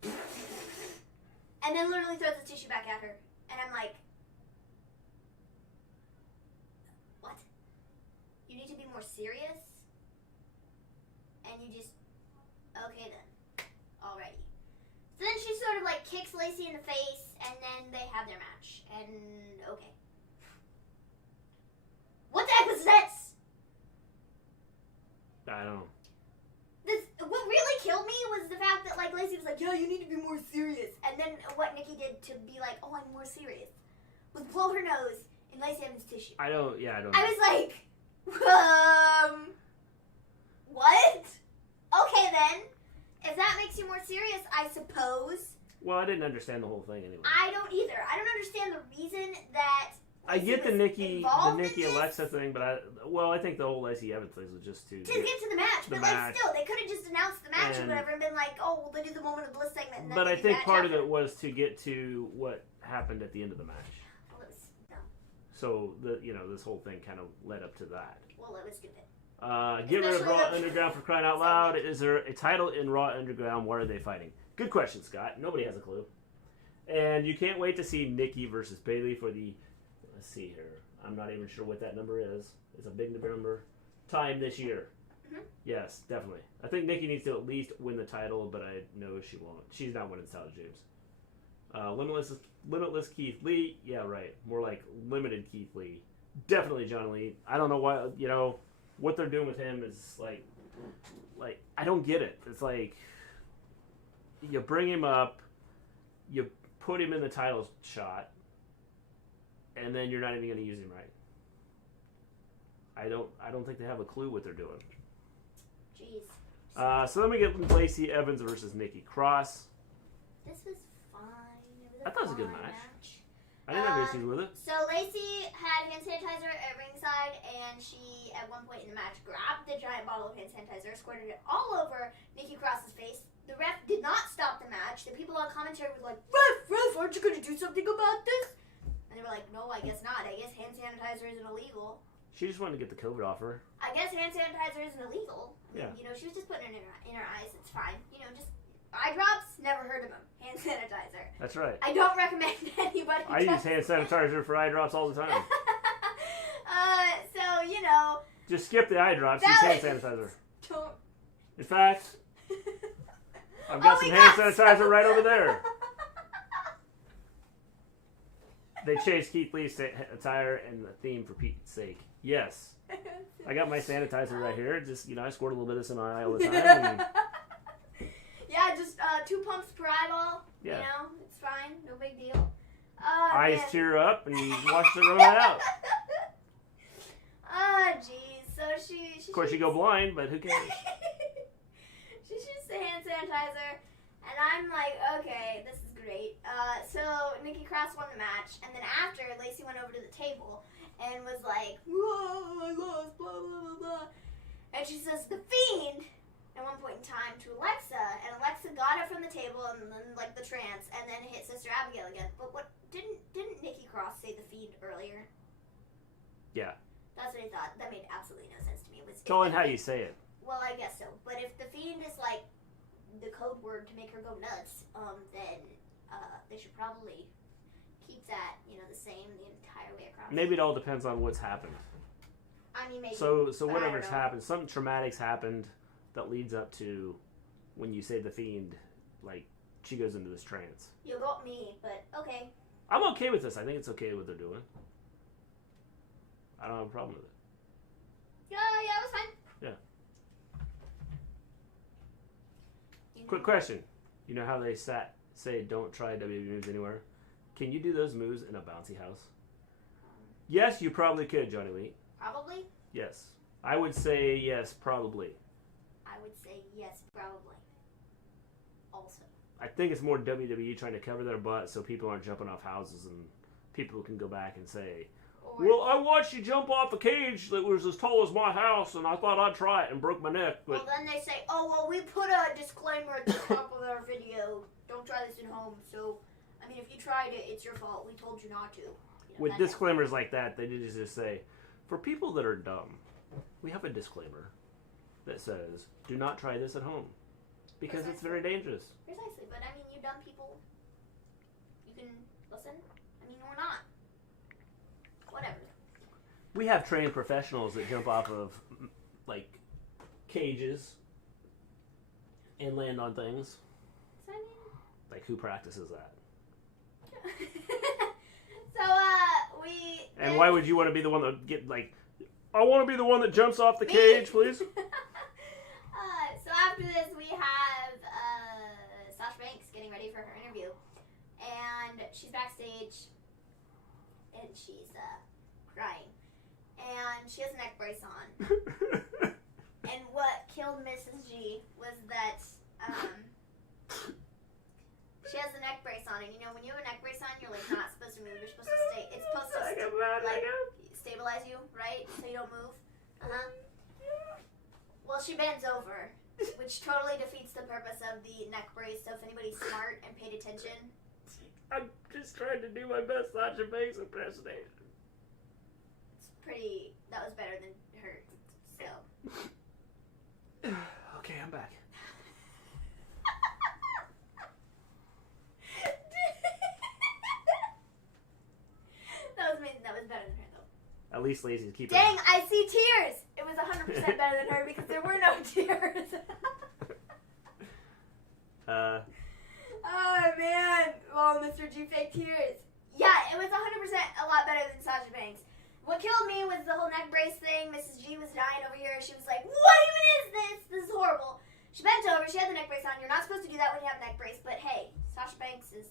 And then literally throws the tissue back at her. And I'm like, what? You need to be more serious? And you just, okay then. Alrighty. So then she sort of like kicks Lacey in the face, and then they have their match. And okay. What the heck was this? I don't know. What really killed me was the fact that like Lacey was like, yeah, you need to be more serious. And then what Nikki did to be like, oh, I'm more serious, was blow her nose in Lacey Evans' tissue. I don't know. I was like, what? Okay then. If that makes you more serious, I suppose. Well, I didn't understand the whole thing anyway. I don't either. I don't understand the reason that I get the Nikki in Alexa thing, but I think the whole Lacey Evans thing was just to get to the match. But like, still, they could have just announced the match or whatever and been like, oh, well, they do the moment of bliss segment. And then but I think part of it was to get to what happened at the end of the match. Well, it was dumb. So this whole thing kind of led up to that. Well, it was stupid. Get rid of Raw Underground for crying out loud. Is there a title in Raw Underground? What are they fighting? Good question, Scott. Nobody has a clue. And you can't wait to see Nikki versus Bayley for the, let's see here. I'm not even sure what that number is. It's a big number. Time this year. Mm-hmm. Yes, definitely. I think Nikki needs to at least win the title, but I know she won't. She's not winning Sally James. Limitless Keith Lee. Yeah, right. More like Limited Keith Lee. Definitely John Lee. I don't know why, what they're doing with him is like I don't get it. It's like you bring him up, you put him in the title shot, and then you're not even going to use him right. I don't think they have a clue what they're doing. Jeez. So then we get Lacey Evans versus Nikki Cross. This was fine. I thought it was a good match. I didn't have issues with it. So Lacey had hand sanitizer at ringside, and she, at one point in the match, grabbed the giant bottle of hand sanitizer, squirted it all over Nikki Cross's face. The ref did not stop the match. The people on commentary were like, Ref, aren't you going to do something about this? And they were like, no, I guess not. I guess hand sanitizer isn't illegal. She just wanted to get the COVID off her. I guess hand sanitizer isn't illegal. Yeah. She was just putting it in her eyes. It's fine. Just eye drops, never heard of them. Hand sanitizer. That's right. I don't recommend anybody. I use hand sanitizer for eye drops all the time. Just skip the eye drops. Use hand sanitizer. Don't. In fact, I've got some hand sanitizer right over there. They changed Keith Lee's attire and the theme for Pete's sake. Yes. I got my sanitizer right here. Just, I squirt a little bit of this in my eye all the time. Yeah, just 2 pumps per eyeball. Yeah. It's fine. No big deal. Eyes tear up and watch the run out. Jeez. So she of course, you go blind, but who cares? She shoots the hand sanitizer, and I'm like, okay, this is great. So Nikki Cross won the match, and then after, Lacey went over to the table and was like, whoa, I lost, blah, blah, blah, blah. And she says, The Fiend, at one point in time, to Alexa, and Alexa got it from the table, and then, the trance, and then hit Sister Abigail again. But what, didn't Nikki Cross say The Fiend earlier? Yeah. That's what I thought. That made absolutely no sense to me. It's all in how you say it. Well, I guess so. But if The Fiend is, the code word to make her go nuts, then they should probably keep that, the same the entire way across. Maybe it all depends on what's happened. I mean, maybe. So whatever's happened, something traumatic's happened that leads up to when you say The Fiend, she goes into this trance. You got me, but okay. I'm okay with this. I think it's okay what they're doing. I don't have a problem with it. Yeah, it was fine. Yeah. Quick question. You know how they sat say don't try WWE moves anywhere. Can you do those moves in a bouncy house? Yes, you probably could, Johnny Lee. Probably? Yes. I would say yes, probably. I would say yes, probably. Also. I think it's more WWE trying to cover their butt so people aren't jumping off houses and people can go back and say, well, I watched you jump off a cage that was as tall as my house and I thought I'd try it and broke my neck. But well, then they say, oh, well, we put a disclaimer at the top of our video. Don't try this at home. So, I mean, if you tried it, it's your fault. We told you not to. You know, with disclaimers like that, they just say, for people that are dumb, we have a disclaimer that says, do not try this at home. Because Precisely. It's very dangerous. Precisely. But, I mean, you dumb people, you can listen. I mean, or not. Whatever. We have trained professionals that jump off of, like, cages and land on things. So, I mean... Like, who practices that? we... And why would you want to be the one that get, like, I want to be the one that jumps off the cage, please? So after this, we have Sasha Banks getting ready for her interview. And she's backstage, and she's crying. And she has a neck brace on. And what killed Mrs. G was that she has a neck brace on. And you know, when you have a neck brace on, you're like not supposed to move. You're supposed to stay. It's supposed to stabilize you, right? So you don't move. Well, she bends over, which totally defeats the purpose of the neck brace. So if anybody's smart and paid attention, I'm just trying to do my best Sasha Banks impersonation. it's pretty. That was better than her. So. Okay, I'm back. That was better than her, though. At least Lacey's keeping. Dang, I see tears! It was 100% better than her because there were no tears. Oh, man. Oh, Mr. G fake tears. Yeah, it was 100% a lot better than Sasha Banks. What killed me was the whole neck brace thing. Mrs. G was dying over here. She was like, what even is this? This is horrible. She bent over. She had the neck brace on. You're not supposed to do that when you have a neck brace. But, hey, Sasha Banks is...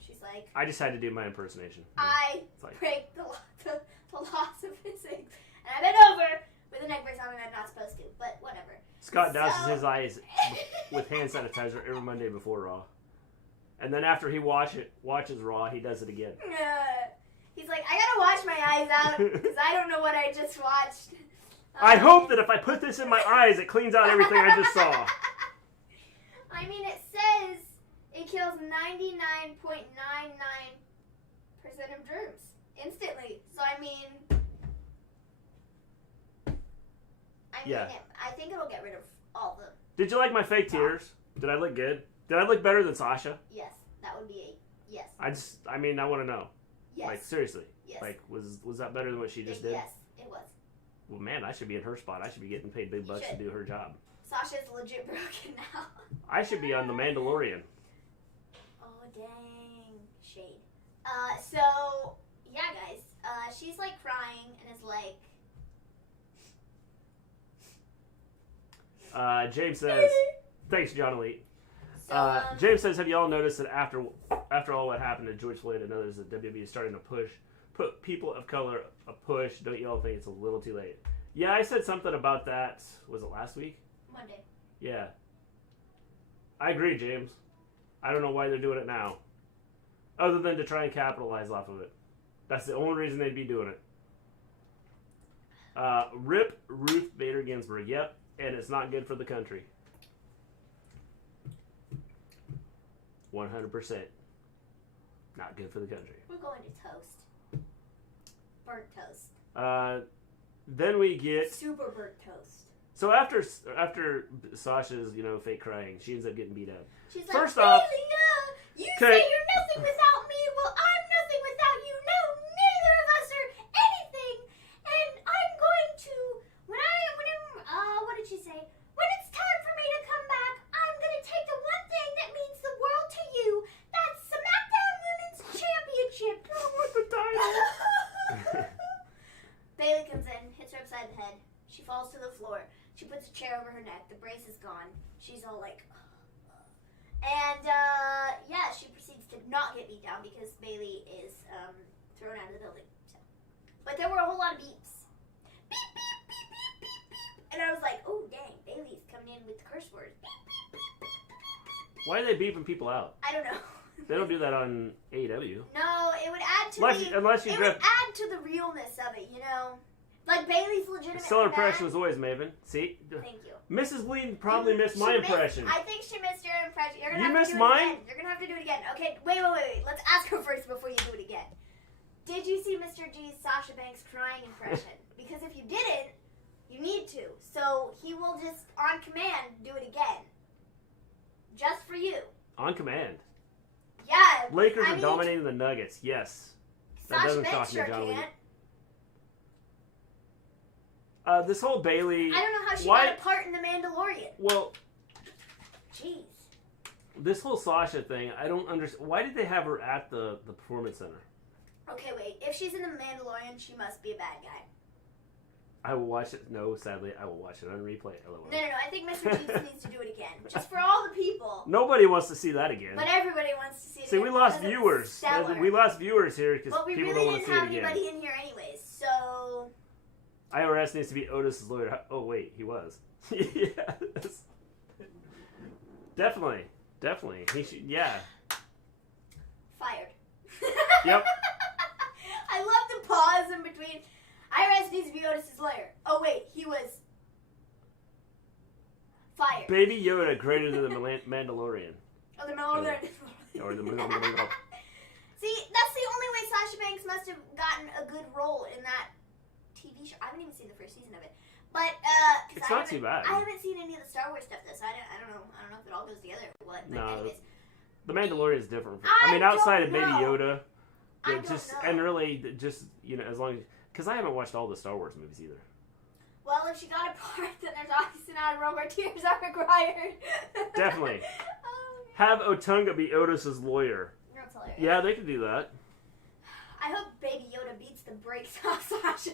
She's like... I just had to do my impersonation. I like... break the laws of physics. And I bent over with a neck brace on and I'm not supposed to. But, whatever. Scott douses his eyes with hand sanitizer every Monday before Raw. And then after he watches Raw, he does it again. He's like, I gotta wash my eyes out because I don't know what I just watched. I hope that if I put this in my eyes, it cleans out everything I just saw. I mean, it says it kills 99.99% of germs instantly. So, I mean, yeah. I think it'll get rid of all the... Did you like my fake tears? Did I look good? Did I look better than Sasha? Yes, that would be a yes. I want to know. Yes. Like, seriously. Yes. Like, was that better than what she just did? Yes, it was. Well, man, I should be in her spot. I should be getting paid big bucks to do her job. Sasha's legit broken now. I should be on The Mandalorian. Oh, dang. Shade. So, yeah, guys. She's, like, crying and is like... James says... Thanks, John Elite. So, James says, have you all noticed that after all what happened to George Floyd and others, that WWE is starting to put people of color a push? Don't you all think it's a little too late? Yeah, I said something about that. Was it last week? Monday. Yeah. I agree, James. I don't know why they're doing it now. Other than to try and capitalize off of it. That's the only reason they'd be doing it. Rip Ruth Bader Ginsburg. Yep. And it's not good for the country. 100%. Not good for the country. We're going to toast. Burnt toast. Then we get... Super burnt toast. So after Sasha's, fake crying, she ends up getting beat up. She's like, First off... you say you're nothing without me. Well, I'm nothing without you. No, neither of us are anything. And I'm going to... what did she say? When it's time for me to come back, I'm going to take the one thing that means the world to you. That's Smackdown Women's Championship. Oh, what the title? Bayley comes in, hits her upside the head. She falls to the floor. She puts a chair over her neck. The brace is gone. She's all like... And, yeah, she proceeds to not get beat down because Bailey is thrown out of the building. So. But there were a whole lot of beeps. Beep, beep, beep, beep, beep, beep. And I was like, oh, dang, Bailey's coming in with the curse words. Beep, beep, beep, beep, beep, beep. Why are they beeping people out? I don't know. They don't do that on AEW. No, it would add to Unless you would add to the realness of it, you know? Like, Bailey's legitimately Still impression was always Maven. See? Thank you. Mrs. Gleen probably missed my impression. I think she missed your impression. You're gonna You have missed to do it mine? again. You're going to have to do it again. Okay, wait. Let's ask her first before you do it again. Did you see Mr. G's Sasha Banks crying impression? Because if you didn't, you need to. So he will just, on command, do it again. Just for you. On command. Yeah. Lakers are dominating the Nuggets. Yes. That Sasha doesn't Banks shock me, sure John Lee. can't. This whole Bailey... I don't know how she got a part in The Mandalorian. Well... Jeez. This whole Sasha thing, I don't understand. Why did they have her at the Performance Center? Okay, wait. If she's in The Mandalorian, she must be a bad guy. I will watch it. No, sadly, I will watch it on replay. LOL. No. I think Mr. G needs to do it again. Just for all the people. Nobody wants to see that again. But everybody wants to see it See, again. we lost because viewers. it's stellar. We lost viewers here because But we people really don't want to didn't see have it again. anybody in here anyways, so... IRS needs to be Otis's lawyer. Oh, wait, he was. Yes. Definitely. He should, yeah. Fired. Yep. I love the pause in between. IRS needs to be Otis's lawyer. Oh, wait, he was... fired. Baby Yoda greater than the Mandalorian. Oh, the Mandalorian. Or the Mandalorian. See, that's the only way Sasha Banks must have gotten a good role in that TV show. I haven't even seen the first season of it. But, it's not too bad. I haven't seen any of the Star Wars stuff, though, so I don't know if it all goes together or what. But No, anyways. the Mandalorian is different. I mean, outside of don't Baby know. Yoda, I don't just know. and really just as long as because I haven't watched all the Star Wars movies either. Well, if she got a part, then there's obviously not a role where tears are required. Definitely. Oh, Have Otunga be Otis's lawyer. that's hilarious. Yeah, they could do that. I hope Baby Yoda beats the brakes off Sasha.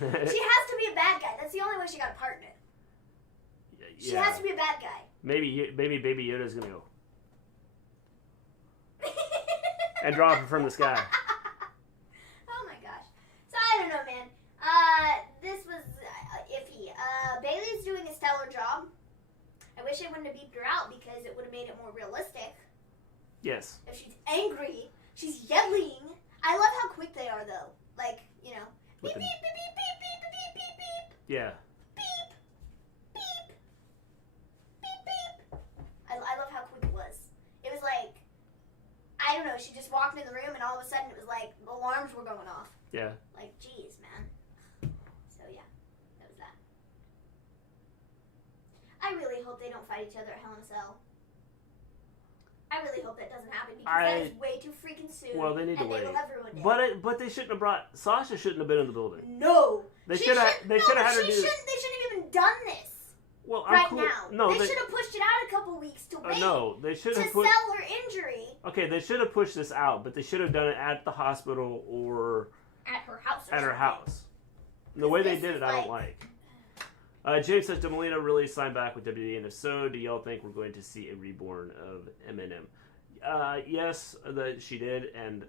She has to be a bad guy. That's the only way she got a part in it. She has to be a bad guy. Maybe Baby Yoda's gonna go and drop it from the sky. Oh my gosh. So I don't know, man. This was iffy. Bailey's doing a stellar job. I wish I wouldn't have beeped her out because it would have made it more realistic. Yes. If she's angry, she's yelling. I love how quick they are, though. Like, you know, beep, beep, beep, beep, beep, beep, beep, beep, beep. Yeah. Beep, beep, beep, beep. I love how quick it was. It was like, I don't know, she just walked in the room and all of a sudden it was like alarms were going off. Yeah. Like, geez, man. So, yeah, that was that. I really hope they don't fight each other at Hell in a Cell. I really hope that doesn't happen because that is way too freaking soon. Well, they need to wait. And they will have ruined it. But they shouldn't have brought Sasha. Shouldn't have been in the building. No. They should have. They should have had her do. They shouldn't have even done this. Well, right cool. now. No, they should have pushed it out a couple weeks to wait. No, they should have to sell her injury. Okay, they should have pushed this out, but they should have done it at the hospital or at her house. At her house. The way they did it, I don't like. James says, "Did Melina really sign back with WWE? And if so, do y'all think we're going to see a reborn of Eminem?" Yes, she did, and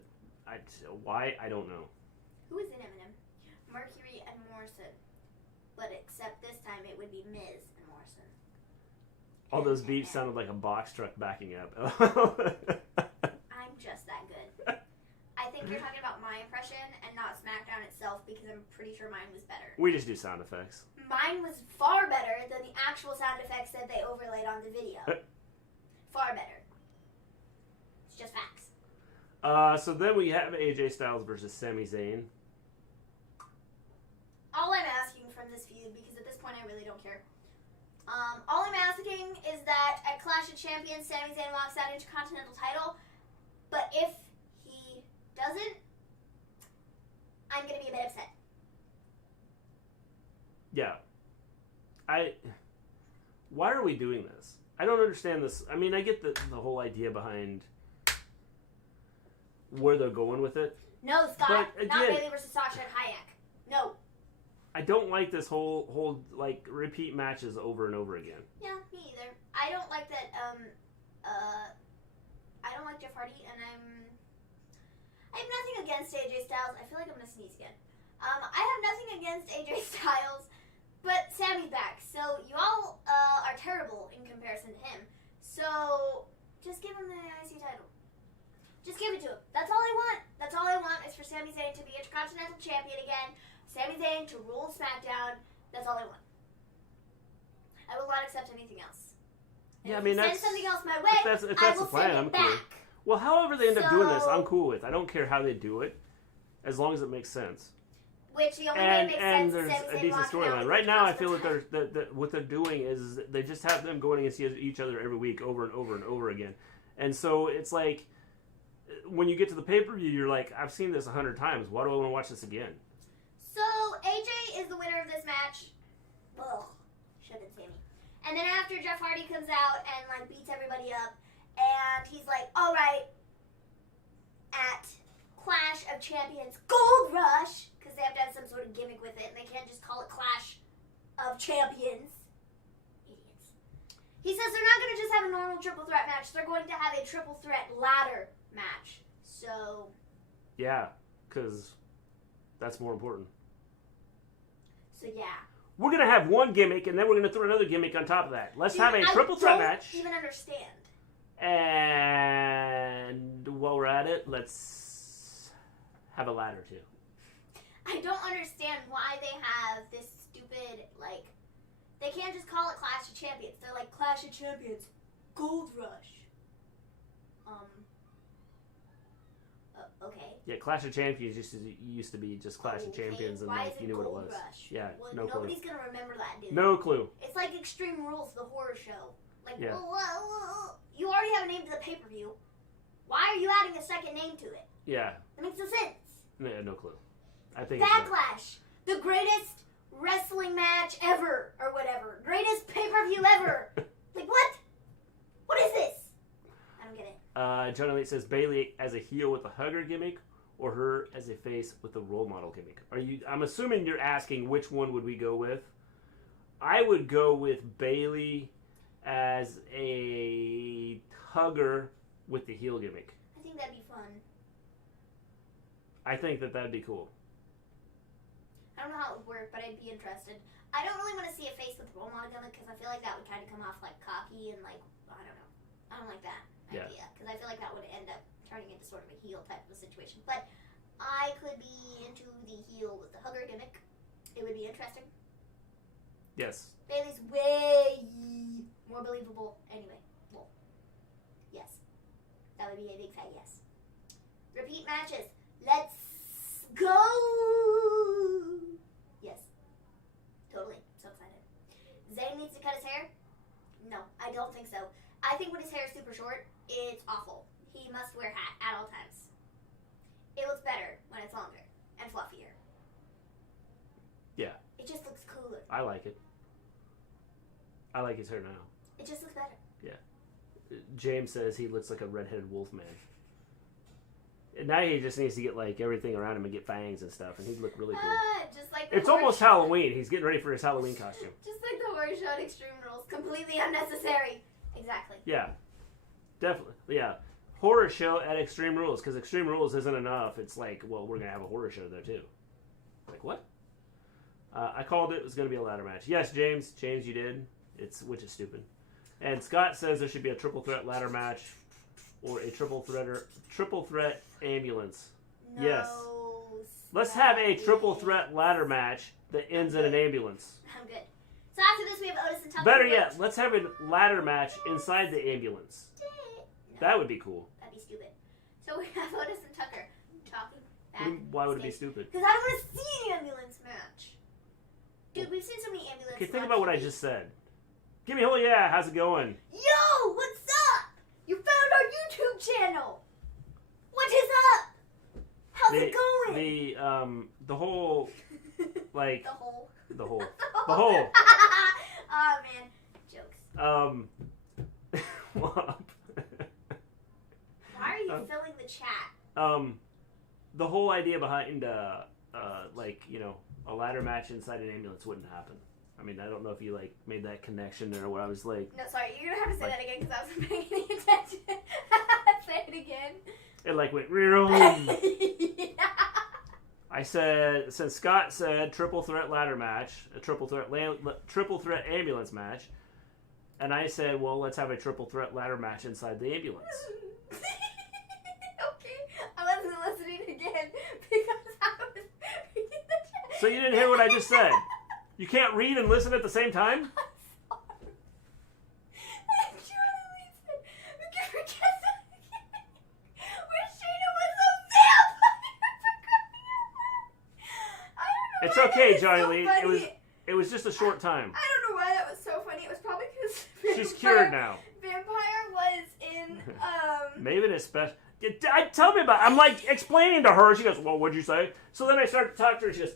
why, I don't know. Who is in Eminem? Mercury and Morrison. But except this time it would be Miz and Morrison. All those beeps sounded like a box truck backing up. I'm just that good. I think you're talking about my impression and not Smackdown itself because I'm pretty sure mine was better. We just do sound effects. Mine was far better than the actual sound effects that they overlaid on the video. Far better. Just facts. So then we have AJ Styles versus Sami Zayn. All I'm asking from this feud, because at this point I really don't care. All I'm asking is that at Clash of Champions, Sami Zayn walks out Intercontinental title. But if he doesn't, I'm gonna be a bit upset. Yeah. Why are we doing this? I don't understand this. I mean, I get the whole idea behind where they're going with it. No, Scott. But again, not Bayley versus Sasha and Hayek. No. I don't like this whole like repeat matches over and over again. Yeah, me either. I don't like that I don't like Jeff Hardy, and I have nothing against AJ Styles. I feel like I'm gonna sneeze again. I have nothing against AJ Styles, but Sammy's back. So you all are terrible in comparison to him. So just give him the IC title. Just give it to him. That's all I want. That's all I want is for Sami Zayn to be Intercontinental Champion again. Sami Zayn to rule SmackDown. That's all I want. I will not accept anything else. And yeah, I if mean, you that's send something else my way, if I that's will the plan, send I'm it cool. back. Well, however they end up doing this, I'm So- cool with. I don't care how they do it, as long as it makes sense. Which the only way And it makes and sense there's is Sami a Zayn decent walking out storyline. with Right the now, I cross feel the that that what they're doing is they just have them going against each other every week, over and over and over again. And so it's like, when you get to the pay-per-view, you're like, I've seen this 100 times. Why do I want to watch this again? So AJ is the winner of this match. Ugh, should have been Sammy. And then after Jeff Hardy comes out and like beats everybody up, and he's like, all right, at Clash of Champions Gold Rush, because they have to have some sort of gimmick with it, and they can't just call it Clash of Champions. Idiots. He says they're not going to just have a normal triple threat match, they're going to have a triple threat ladder match. So, Yeah, because that's more important. so yeah. We're going to have one gimmick, and then we're going to throw another gimmick on top of that. Let's have a triple threat match. I don't even understand. And while we're at it, let's have a ladder, too. I don't understand why they have this stupid, like, they can't just call it Clash of Champions. They're like, Clash of Champions, Gold Rush. Okay. Yeah, Clash of Champions used to be just Clash of Okay, Champions, and why like is you it knew what it Gold was. Rush? Yeah, Well, no clue. nobody's gonna remember that, dude. No clue. It's like Extreme Rules, the horror show. Like, Yeah. you already have a name to the pay-per-view. Why are you adding a second name to it? Yeah, That makes no sense. no clue. I think it's Backlash, the greatest wrestling match ever, or whatever. Greatest pay-per-view ever. Like, what? What is this? I don't get it. John Elliott says Bayley as a heel with a hugger gimmick, or her as a face with a role model gimmick. I'm assuming you're asking which one would we go with. I would go with Bayley as a hugger with the heel gimmick. I think that'd be fun. I think that'd be cool. I don't know how it would work, but I'd be interested. I don't really want to see a face with a role model gimmick because I feel like that would kind of come off like cocky and like, I don't know. I don't like that idea because I feel like that would end up turning into sort of a heel type of a situation. But I could be into the heel with the hugger gimmick. It would be interesting. Yes. Bayley's way more believable anyway. Well, yes. That would be a big fat yes. Repeat matches. Let's go! Yes. Totally. So excited. Zayn needs to cut his hair? No, I don't think so. I think when his hair is super short, it's awful. He must wear a hat at all times. It looks better when it's longer and fluffier. Yeah. It just looks cooler. I like it. I like his hair now. It just looks better. James says he looks like a redheaded wolf man. And now he just needs to get like everything around him and get fangs and stuff, and he'd look really cool. Just like the It's horse almost show. Halloween. He's getting ready for his Halloween costume. Just like the horror show at Extreme Rules. Completely unnecessary. Exactly. Yeah. Definitely. Yeah. Horror show at Extreme Rules, because Extreme Rules isn't enough. It's like, well, we're going to have a horror show there too. Like, what? I called it was going to be a ladder match. Yes, James. James, you did. Which is stupid. And Scott says there should be a triple threat ladder match or a triple threat ambulance. No, Yes. Let's have a triple Scotty. threat ladder match that ends in an ambulance. I'm good. So after this, we have Otis and Tucker. Better yet, let's have a ladder match inside the ambulance. No, That would be cool. that'd be stupid. So we have Otis and Tucker talking back. Why would it be stupid? Because I don't want to see an ambulance match. Dude, we've seen so many ambulance Okay, think on about what I TV. just said. Give me a whole yeah. How's it going? Yo, what's up? You found our YouTube channel. What is up? How's it going? The whole like The whole. the whole the whole Oh man, jokes. Why Why are you filling the chat? the whole idea behind like, you know, a ladder match inside an ambulance wouldn't happen. Yeah. I mean, I don't know if you like made that connection or what I was like. No, sorry, you're gonna have to say Like- that again because I wasn't paying any attention. Say it again. It like went. Yeah. I said, since Scott said triple threat ladder match, a triple threat ambulance match, and I said, well, let's have a triple threat ladder match inside the ambulance. Okay, I wasn't listening again because I was reading the chat. So you didn't hear what I just said? You can't read and listen at the same time? I'm sorry. Charlie said, we can forget that again. Where Shayna was a vampire for crying out loud. I don't know It's why okay, that is Johnny so Lee. funny. It was just a short time. I don't know why that was so funny. It was probably because She's cured now. Vampire was in Maven is special. Tell me about it. I'm like explaining to her. She goes, well, what'd you say? So then I start to talk to her. She goes,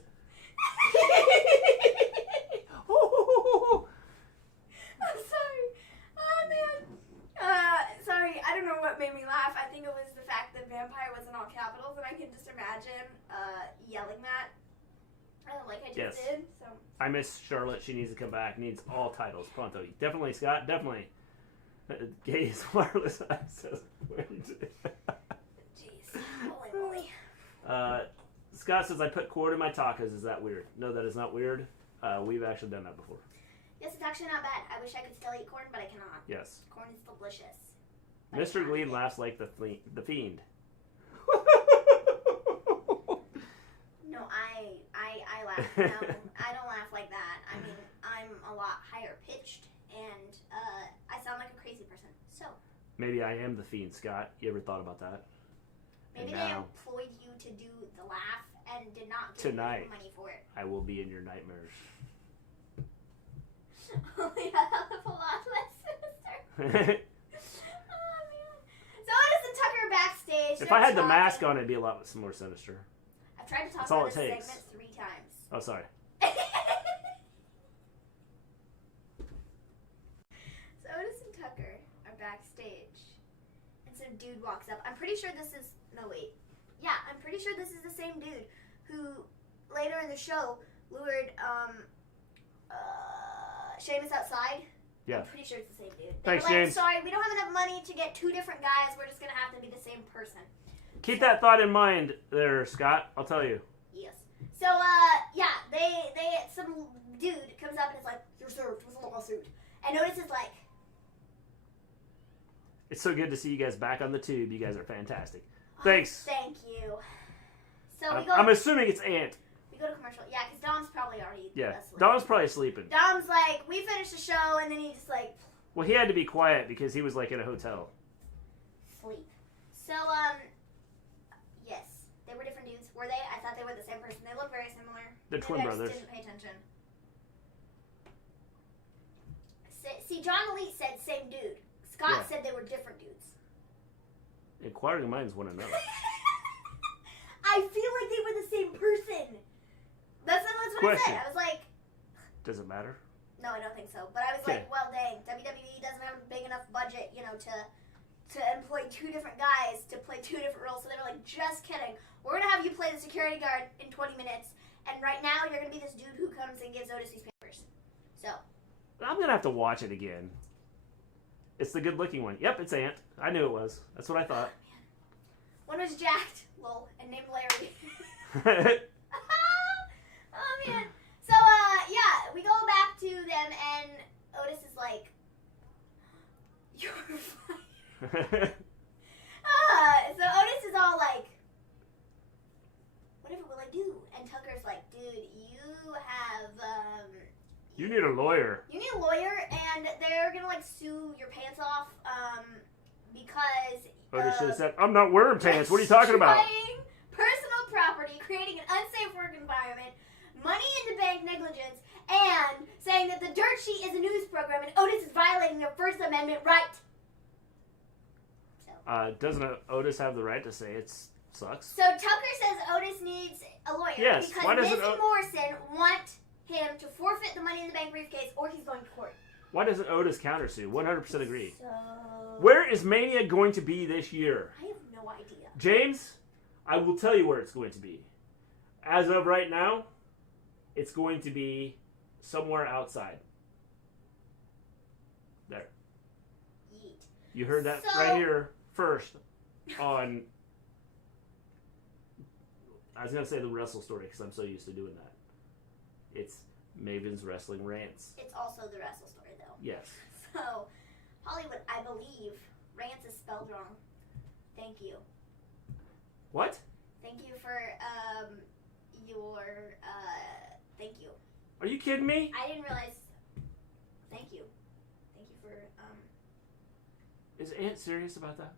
I'm sorry. Oh man. Sorry. I don't know what made me laugh. I think it was the fact that vampire was in all capitals, and I can just imagine yelling that like I just Yes. did. So. I miss Charlotte. She needs to come back. Needs all titles. Pronto. Definitely, Scott. Definitely. Gaze wireless access. Jeez. Holy moly. Scott says I put corn in my tacos. Is that weird? No, that is not weird. We've actually done that before. Yes, it's actually not bad. I wish I could still eat corn, but I cannot. Yes. Corn is delicious. But Mister I Gleen can't. laughs like the fiend. No, I laugh. No, I don't laugh like that. I mean, I'm a lot higher pitched, and I sound like a crazy person. So Maybe I am the fiend, Scott. You ever thought about that? maybe And they now- employed you to do the laugh and did not give Tonight. you money for it. I will be in your nightmares. Oh yeah, that was a lot less sinister. Oh man. So Otis and Tucker backstage. If they're I had the talking. mask on, it'd be a lot more sinister. I've tried to talk That's all about it this takes. segment 3 times. Oh, sorry. So Otis and Tucker are backstage, and some dude walks up. I'm pretty sure this is I'm pretty sure this is the same dude who later in the show lured Sheamus outside. Yeah. I'm pretty sure it's the same dude. Thanks, were like, James. sorry, we don't have enough money to get 2 different guys. We're just gonna have to be the same person. Keep that thought in mind there, Scott. I'll tell you. Yes. So, some dude comes up and is like, you're served with a lawsuit. And Otis is like, It's so good to see you guys back on the tube. You guys are fantastic. Thanks. thank you. So I'm assuming it's Ant. we go to commercial. Yeah, because Dom's probably already Yeah. asleep. Dom's probably sleeping. Dom's like, we finished the show, and then he just like, Well, he had to be quiet because he was like in a hotel. sleep. So, yes. They were different dudes. Were they? I thought they were the same person. They look very similar. They're Maybe twin I just brothers. didn't pay attention. See, John Elite said same dude. Scott Yeah. said they were different dudes. Inquiring minds want to know. I feel like they were the same person. That's what I Question. said. I was like, Does it matter? no, I don't think so. But I was Okay. like, well, dang, WWE doesn't have a big enough budget, to employ 2 different guys to play 2 different roles. So they were like, just kidding. We're gonna have you play the security guard in 20 minutes, and right now you're gonna be this dude who comes and gives Otis these papers. So. I'm going to have to watch it again. It's the good looking one. Yep, it's Ant. I knew it was. That's what I thought. One was jacked, lol, and named Larry. Oh man. So we go back to them, and Otis is like, "You're fired." So Otis is all like, "Whatever will I do?" And Tucker's like, "Dude, you have You need a lawyer. you need a lawyer, and they're gonna like sue your pants off, because." Otis should have said, I'm not wearing pants. What are you talking about? Destroying personal property, creating an unsafe work environment, money in the bank negligence, and saying that the dirt sheet is a news program and Otis is violating their First Amendment right. So, Doesn't Otis have the right to say it sucks? so Tucker says Otis needs a lawyer Yes, because why Miz doesn't and Morrison want him to forfeit the money in the bank briefcase or he's going to court. Why doesn't Otis countersue? 100% agree. So, Where is Mania going to be this year? I have no idea. James, I will tell you where it's going to be. As of right now, it's going to be somewhere outside. There. Yeet. You heard that So- right here first on... I was going to say the Wrestle story because I'm so used to doing that. It's Maven's Wrestling Rants. It's also the Wrestle story, though. Yes. So, Hollywood, I believe Rants is spelled wrong. Thank you. What? Thank you for your thank you. Are you kidding me? I didn't realize. Thank you. Thank you for Is Aunt serious about that?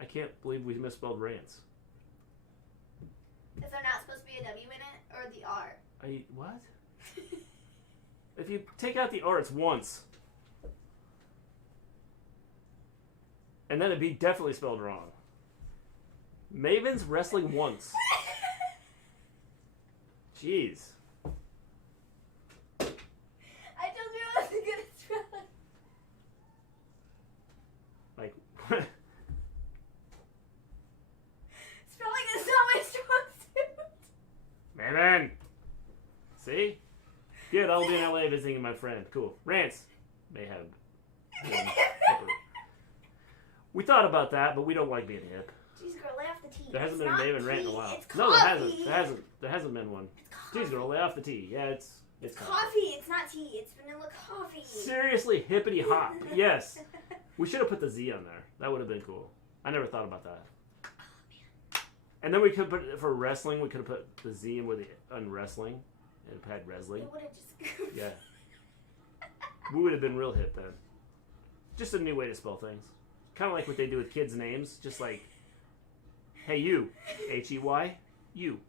I can't believe we misspelled Rants. Is there not supposed to be a W in it or the R? What? If you take out the R, it's once. And then it'd be definitely spelled wrong. Maven's Wrestling Once. Jeez. I told you I wasn't good at spelling. Like, Spelling is not my strong suit. Maven! See? Good, I'll be in LA visiting my friend. Cool. Rants. May have one hipper. We thought about that, but we don't like being hip. Jeez, girl, lay off the tea. There hasn't It's been a not Maven rant in a tea, while. It's No, there coffee. hasn't. There hasn't been one. It's coffee. Jeez, girl, lay off the tea. Yeah, it's Coffee. It's not tea. It's vanilla coffee. Seriously, hippity hop. Yes. We should have put the Z on there. That would have been cool. I never thought about that. Oh, man. And then we could put for wrestling. We could have put the Z in with the unwrestling, and had wrestling. It would have just. Yeah. We would have been real hip then. Just a new way to spell things. Kind of like what they do with kids' names. Just like, hey you, Hey, you.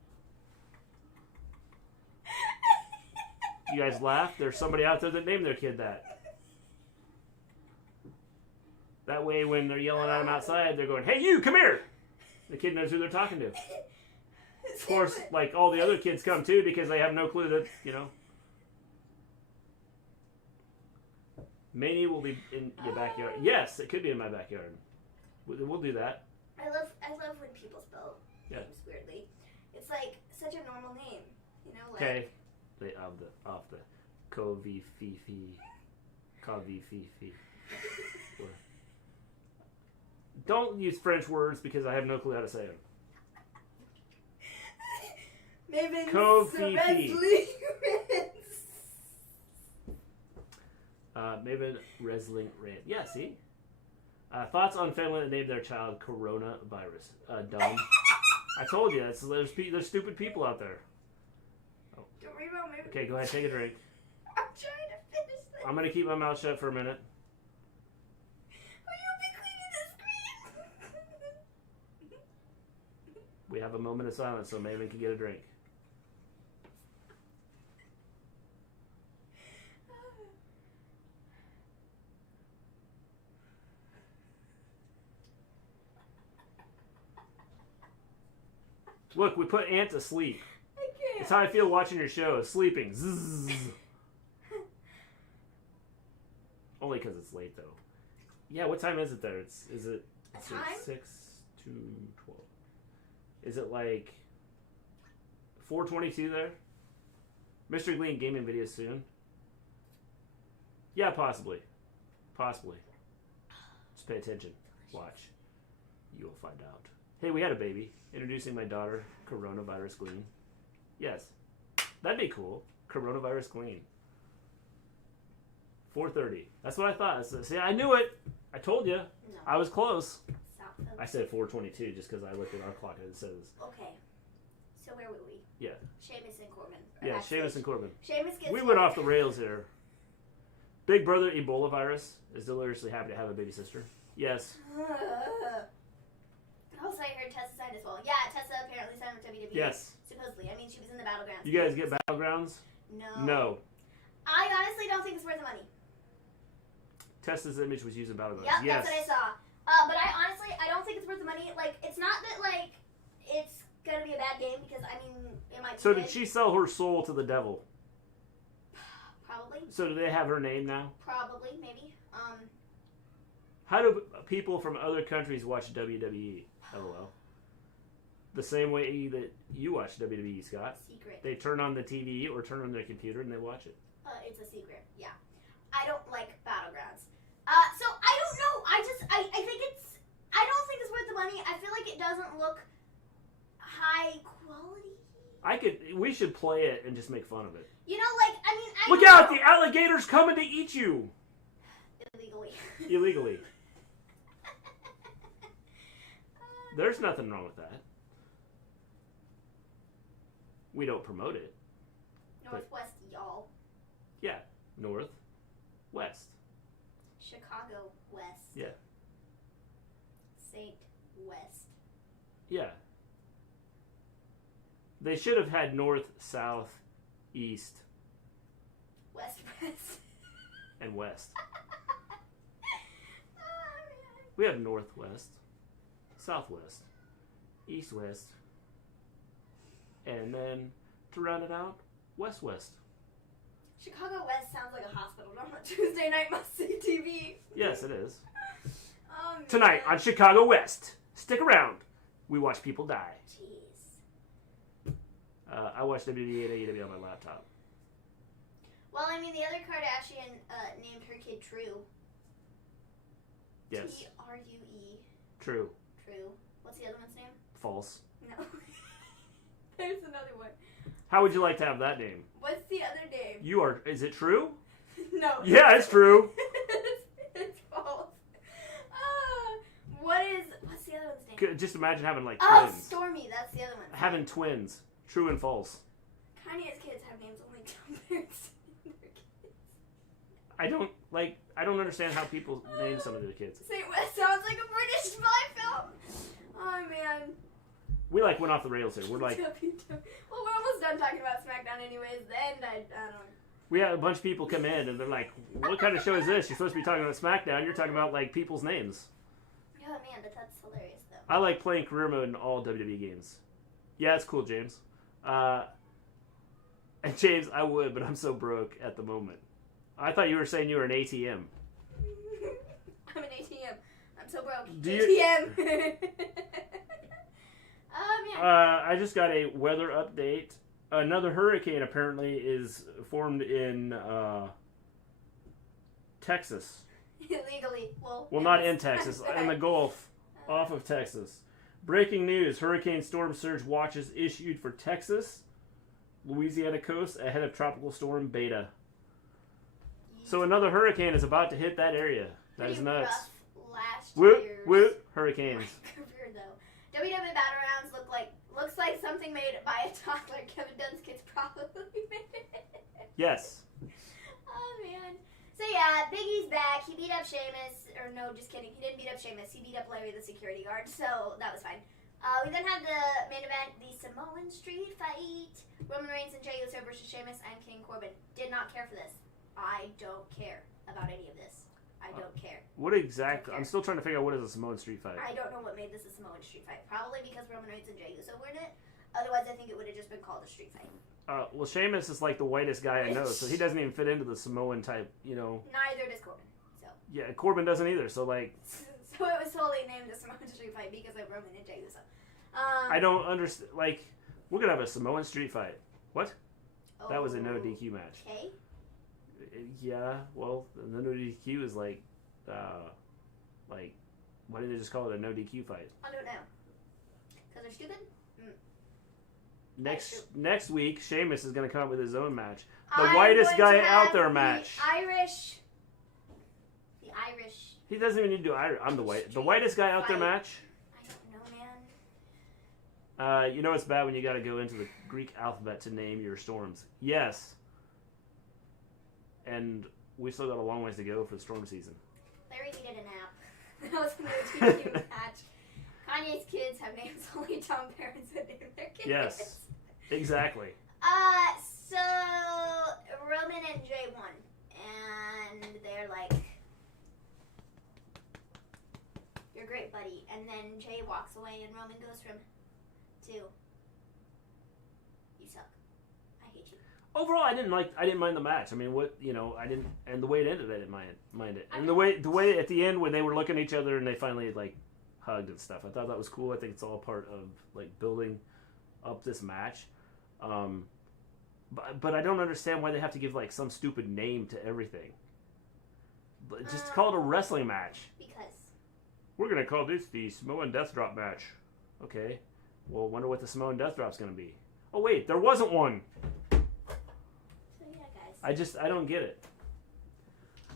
You guys laugh? There's somebody out there that named their kid that. That way when they're yelling at him outside, they're going, hey you, come here! The kid knows who they're talking to. Of course, like all the other kids come too because they have no clue that, you know. Mania will be in your backyard. Yes, it could be in my backyard. We'll do that. I love when people spell Yeah. names weirdly. It's like such a normal name, you know. Like, Okay. Off the Kovi Fifi. Kovi Fifi. Don't use French words because I have no clue how to say them. Maven's Kofi. Wrestling. Maven Wrestling Rant. Yeah, see? Thoughts on family that named their child coronavirus. Dumb. I told you, there's stupid people out there. Don't worry about Maven. Okay, go ahead, take a drink. I'm trying to finish this. I'm going to keep my mouth shut for a minute. Will you be cleaning the screen? We have a moment of silence so Maven can get a drink. Look, we put Ant to sleep. I can't. It's how I feel watching your show, sleeping. Zzz. Only because it's late, though. Yeah, what time is it there? Is it time? 6 to 12? Is it like 4:22 there? Mr. Gleen gaming videos soon? Yeah, possibly. Possibly. Just pay attention. Watch. You will find out. Hey, we had a baby. Introducing my daughter, Coronavirus Gleen. Yes. That'd be cool. Coronavirus Gleen. 4:30. That's what I thought. See, I knew it. I told you. No. I was close. Stop. I said 4:22 just because I looked at our clock and it says. Okay. So where were we? Yeah. Sheamus and Corbin. Yeah, Sheamus and Corbin. Sheamus gets. We went off the rails here. Big brother Ebola virus is deliriously happy to have a baby sister. Yes. Also, I heard Tessa signed as well. Yeah, Tessa apparently signed with WWE. Yes. Supposedly. I mean, she was in the Battlegrounds. You guys get Battlegrounds? No. No. I honestly don't think it's worth the money. Tessa's image was used in Battlegrounds. Yep, Yes. that's what I saw. But I don't think it's worth the money. Like, it's not that, like, it's going to be a bad game because, I mean, it might be So good. did she sell her soul to the devil? Probably. So do they have her name now? Probably, maybe. How do people from other countries watch WWE? LOL. the same way that you watch WWE, Scott. Secret. They turn on the TV or turn on their computer and they watch it. It's a secret. Yeah. I don't like Battlegrounds. So I don't know. I think it's. I don't think it's worth the money. I feel like it doesn't look high quality. We should play it and just make fun of it. You know, like, I mean, Look out! The alligator's coming to eat you! Illegally. Illegally. There's nothing wrong with that. We don't promote it. Northwest, y'all. Yeah. North. West. Chicago, West. Yeah. Saint West. Yeah. They should have had north, south, east, West, West. and west. Oh, man. We have northwest, southwest, east, west, and then to round it out, west, west. Chicago West sounds like a hospital. On a Tuesday night must-see TV. Yes, it is. Oh, man. Tonight on Chicago West. Stick around. We watch people die. Jeez. I watch WWE and AEW on my laptop. Well, I mean, the other Kardashian named her kid True. Yes. True. True. True. What's the other one's name? False. No. There's another one. How would you like to have that name? What's the other name? Is it true? No. Yeah, it's true. it's false. What's the other one's name? Just imagine having like Oh, twins. Stormy, that's the other one. Having twins. True and false. Kanye's kids have names only dumb parents named their kids. I don't understand how people name some of their kids. St. West sounds like a British spy film. Oh, man. We went off the rails here. We're like, Well, we're almost done talking about Smackdown anyways. The end, I don't know. we had a bunch of people come in and they're like, what kind of show is this? You're supposed to be talking about Smackdown. You're talking about like people's names. Oh, man, but that's hilarious, though. I like playing career mode in all WWE games. Yeah, it's cool, James. And James, I would, but I'm so broke at the moment. I thought you were saying you were an ATM. I'm an ATM. I'm so broke. Do ATM. Man. I just got a weather update. Another hurricane apparently is formed in Texas. Illegally. Well, Not in Texas, in the Gulf, off of Texas. Breaking news, hurricane storm surge watches issued for Texas, Louisiana coast ahead of tropical storm Beta. So another hurricane is about to hit that area. That is nuts. Woot, hurricanes. Career, though. WWE Battlegrounds looks like something made by a toddler. Kevin Dunn's kids probably made it. Yes. Oh, man. So, yeah, Big E's back. He beat up Sheamus. Or, no, just kidding. He didn't beat up Sheamus. He beat up Larry, the security guard. So, that was fine. We then had the main event, the Samoan Street Fight. Roman Reigns and Jey Uso versus Sheamus and King Corbin. Did not care for this. I don't care about any of this. I don't care. What exactly? I'm still trying to figure out what is a Samoan Street Fight. I don't know what made this a Samoan Street Fight. Probably because Roman Reigns and Jey Uso were in it. Otherwise, I think it would have just been called a street fight. Well, Sheamus is like the whitest guy I know, so he doesn't even fit into the Samoan type, Neither does Corbin. So. Yeah, Corbin doesn't either, so like... So it was solely named the Samoan Street Fight because of Roman and Jey Uso. I don't understand, like, we're going to have a Samoan Street Fight. What? Oh, that was a no DQ match. Okay. Yeah, well, the no DQ is like, why did they just call it a no DQ fight? I don't know. Because they're stupid? Next week, Sheamus is going to come up with his own match. The whitest guy out there match. The Irish. He doesn't even need to do Irish. I'm the whitest guy out there match. I don't know, man. You know it's bad when you got to go into the Greek alphabet to name your storms. Yes. And we still got a long ways to go for the storm season. Larry needed a nap. That was a no DQ match. Kanye's kids have names only dumb parents would name their kids. Yes, exactly. So Roman and Jey won, and they're like, "You're great, buddy." And then Jey walks away, and Roman goes from to, "You suck. I hate you." Overall, I didn't mind the match. I mean, I didn't, and the way it ended, I didn't mind it. And the way at the end when they were looking at each other and they finally like hugged and stuff. I thought that was cool. I think it's all part of like building up this match. But I don't understand why they have to give like some stupid name to everything. But just call it a wrestling match. Because we're gonna call this the Samoan Death Drop match. Okay. Well, wonder what the Samoan Death Drop's gonna be. Oh wait, there wasn't one. So yeah, guys. I don't get it.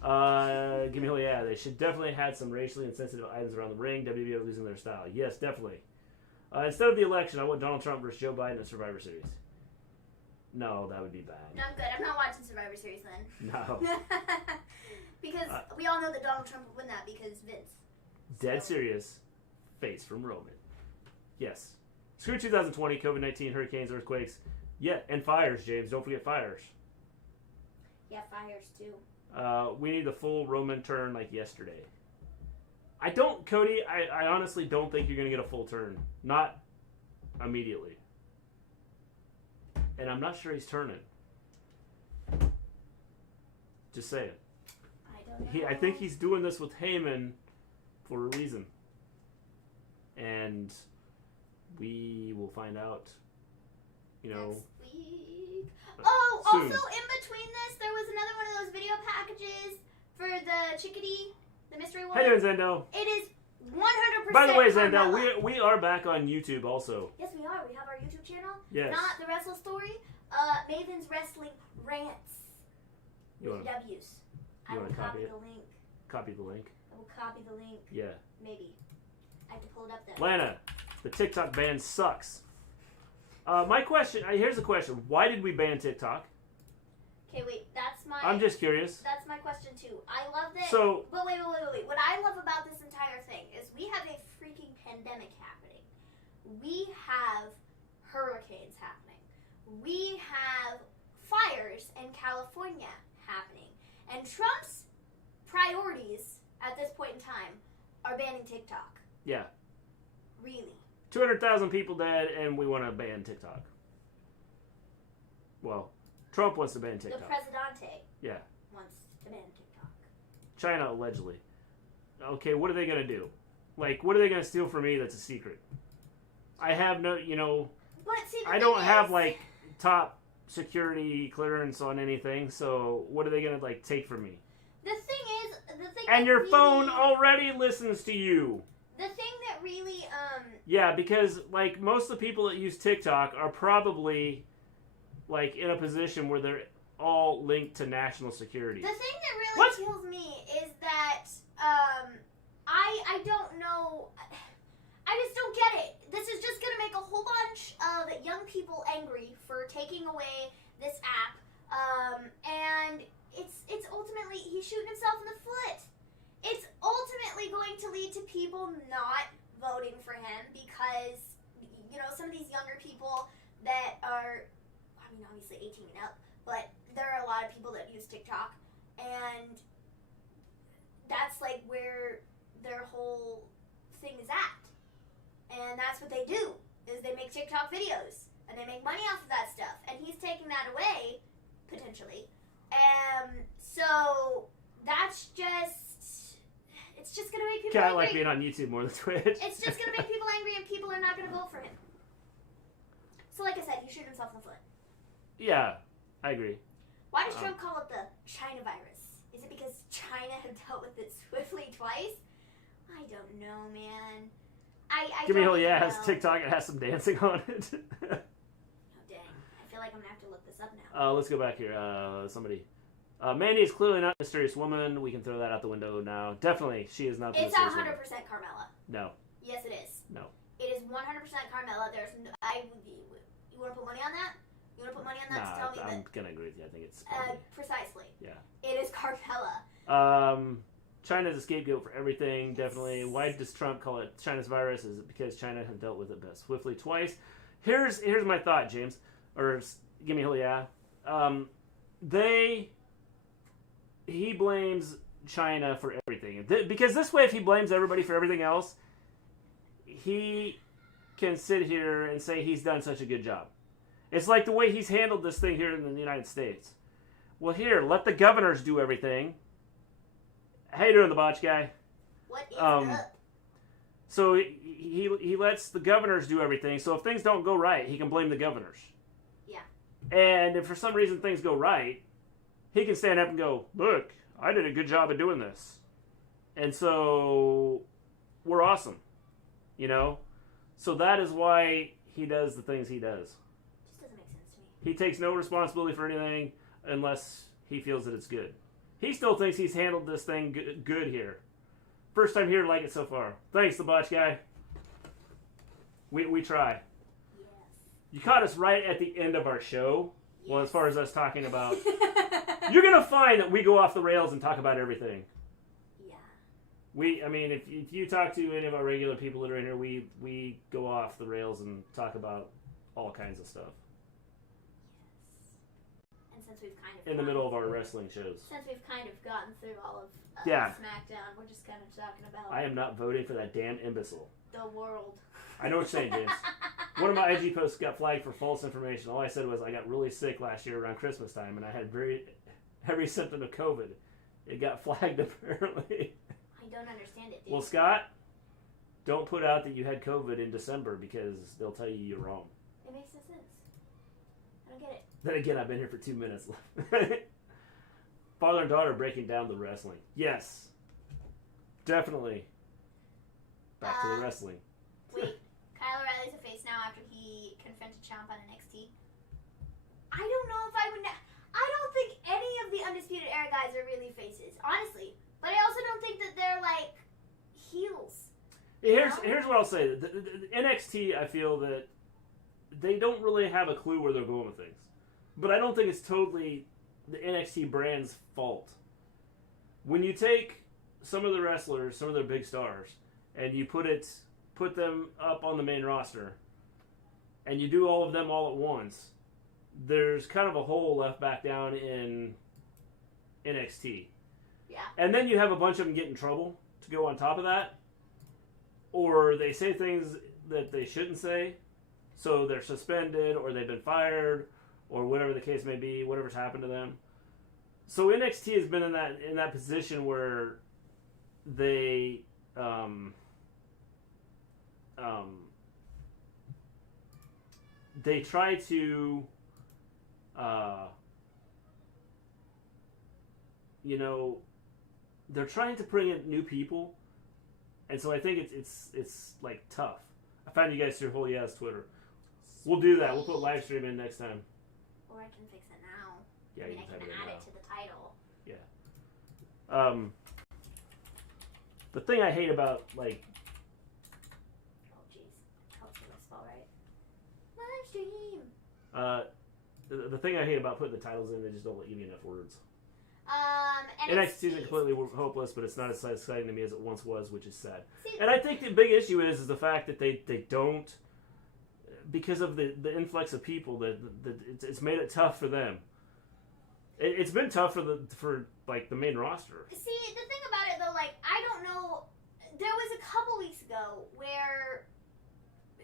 Give me a yeah. They should definitely had some racially insensitive items around the ring. WWE losing their style. Yes, definitely. Instead of the election, I want Donald Trump versus Joe Biden at Survivor Series. No, that would be bad. No, I'm good. I'm not watching Survivor Series then. No. Because we all know that Donald Trump would win that because Vince. Dead serious. Face from Roman. Yes. Screw 2020, COVID-19, hurricanes, earthquakes. Yeah, and fires, James. Don't forget fires. Yeah, fires too. We need the full Roman turn like yesterday. Cody, I honestly don't think you're going to get a full turn. Not immediately. And I'm not sure he's turning. Just saying. I don't know. I think he's doing this with Heyman for a reason. And we will find out, you know. Next week. Soon. Also in between this, there was another one of those video packages for the chickadee, the mystery one. How you doing, Zendo? It is 100%. By the way, Carmella. Zendo, we are back on YouTube also. Yes, we are. We have our YouTube channel. Yes. Not the Wrestle Story. Maven's Wrestling Rants. You With wanna- W's. you I will wanna copy copy it? the link. Copy the link. I will copy the link. Yeah. Maybe. I have to pull it up though. Lana, the TikTok ban sucks. My question, here's a question. Why did we ban TikTok? Okay, wait. That's my. I'm just curious. That's my question too. I love that. So, But wait. What I love about this entire thing is we have a freaking pandemic happening. We have hurricanes happening. We have fires in California happening. And Trump's priorities at this point in time are banning TikTok. yeah. Really. 200,000 people dead, and we want to ban TikTok. Well, Trump wants to ban The TikTok. Presidente Yeah. wants to ban TikTok. China, allegedly. Okay, what are they going to do? Like, what are they going to steal from me that's a secret? I have no, But see, the I thing don't have, is- like, top security clearance on anything, so what are they going to, like, take from me? The thing And that your really, phone already listens to you. The thing that really, Yeah, because, like, most of the people that use TikTok are probably, like, in a position where they're all linked to national security. the thing that really What? kills me is that, I don't know, I just don't get it. This is just gonna make a whole bunch of young people angry for taking away this app, and it's ultimately, he's shooting himself in the foot. It's ultimately going to lead to people not voting for him because, some of these younger people that are, I mean, obviously 18 and up, but there are a lot of people that use TikTok, and that's like where their whole thing is at. And that's what they do, is they make TikTok videos, and they make money off of that stuff, and he's taking that away, potentially. So that's just, it's just going to make people I angry. like being on YouTube more than Twitch. It's just going to make people angry, and people are not going to vote for him. So like I said, he shot himself in the foot. Yeah, I agree. Why does Trump call it the China virus? Is it because China have dealt with it swiftly twice? I don't know, man. I Give me a don't hell yeah, it even has know. TikTok, it has some dancing on it. Oh, dang. I feel like I'm going to have to look this up now. Let's go back here. Somebody. Mandy is clearly not a mysterious woman. We can throw that out the window now. Definitely, she is not the It's mysterious 100% woman. Carmella. No. Yes, it is. No. It is 100% Carmella. There's no, you want to put money on that? You want to put money on that to tell me I'm that? going to agree with you. I think it's probably... Precisely. Yeah. It is Carmella. China's a scapegoat for everything, definitely. Why does Trump call it China's virus? Is it because China has dealt with it best swiftly twice? Here's my thought, James. Or give me a hell yeah. He blames China for everything. Because this way, if he blames everybody for everything else, he can sit here and say he's done such a good job. It's like the way he's handled this thing here in the United States. Well, here, let the governors do everything. How you doing, the botch guy? What is up? So he lets the governors do everything. So if things don't go right, he can blame the governors. Yeah. And if for some reason things go right, he can stand up and go, look, I did a good job of doing this. And so we're awesome. You know? So that is why he does the things he does. Just doesn't make sense to me. He takes no responsibility for anything unless he feels that it's good. He still thinks he's handled this thing good here. First time here to like it so far. Thanks, the botch guy. We try. Yes. You caught us right at the end of our show. Yes. Well, as far as us talking about... You're going to find that we go off the rails and talk about everything. Yeah. I mean, if you talk to any of our regular people that are in here, we go off the rails and talk about all kinds of stuff. Yes. And since we've kind of... In the middle of our wrestling shows. Since we've kind of gotten through all of Smackdown, we're just kind of talking about... I am not voting for that damn imbecile. The world. I know what you're saying, James. One of my IG posts got flagged for false information. All I said was I got really sick last year around Christmas time, and I had every symptom of COVID. It got flagged, apparently. I don't understand it, dude. Well, Scott, don't put out that you had COVID in December because they'll tell you you're wrong. It makes no sense. I don't get it. Then again, I've been here for 2 minutes. Father and daughter breaking down the wrestling. Yes. Definitely. Back to the wrestling. Wait, Kyle O'Reilly's a face now after he confronted Ciampa on NXT? I don't know if I would... I don't think any of the Undisputed Era guys are really faces, honestly. But I also don't think that they're, like, heels. Here's what I'll say. The NXT, I feel that they don't really have a clue where they're going with things. But I don't think it's totally the NXT brand's fault. When you take some of the wrestlers, some of their big stars, and you put them up on the main roster, and you do all of them all at once, there's kind of a hole left back down in NXT. Yeah. And then you have a bunch of them get in trouble to go on top of that. Or they say things that they shouldn't say, so they're suspended, or they've been fired, or whatever the case may be, whatever's happened to them. So NXT has been in that position where they they try to they're trying to bring in new people, and so I think it's like tough. I found you guys through Holy Ass Twitter. We'll do that. We'll put live stream in next time. Or I can fix it now. Yeah, I mean, you I can can type add it it to the title. Yeah. The thing I hate about, like... Oh, jeez. Hopefully I spell right. Livestream! The thing I hate about putting the titles in, they just don't let you give me enough words. NXT isn't completely hopeless, but it's not as exciting to me as it once was, which is sad. See, and I think the big issue is the fact that they don't, because of the influx of people, that it's made it tough for them. It's been tough for the main roster. See, the thing about it though, like, I don't know. There was a couple weeks ago where,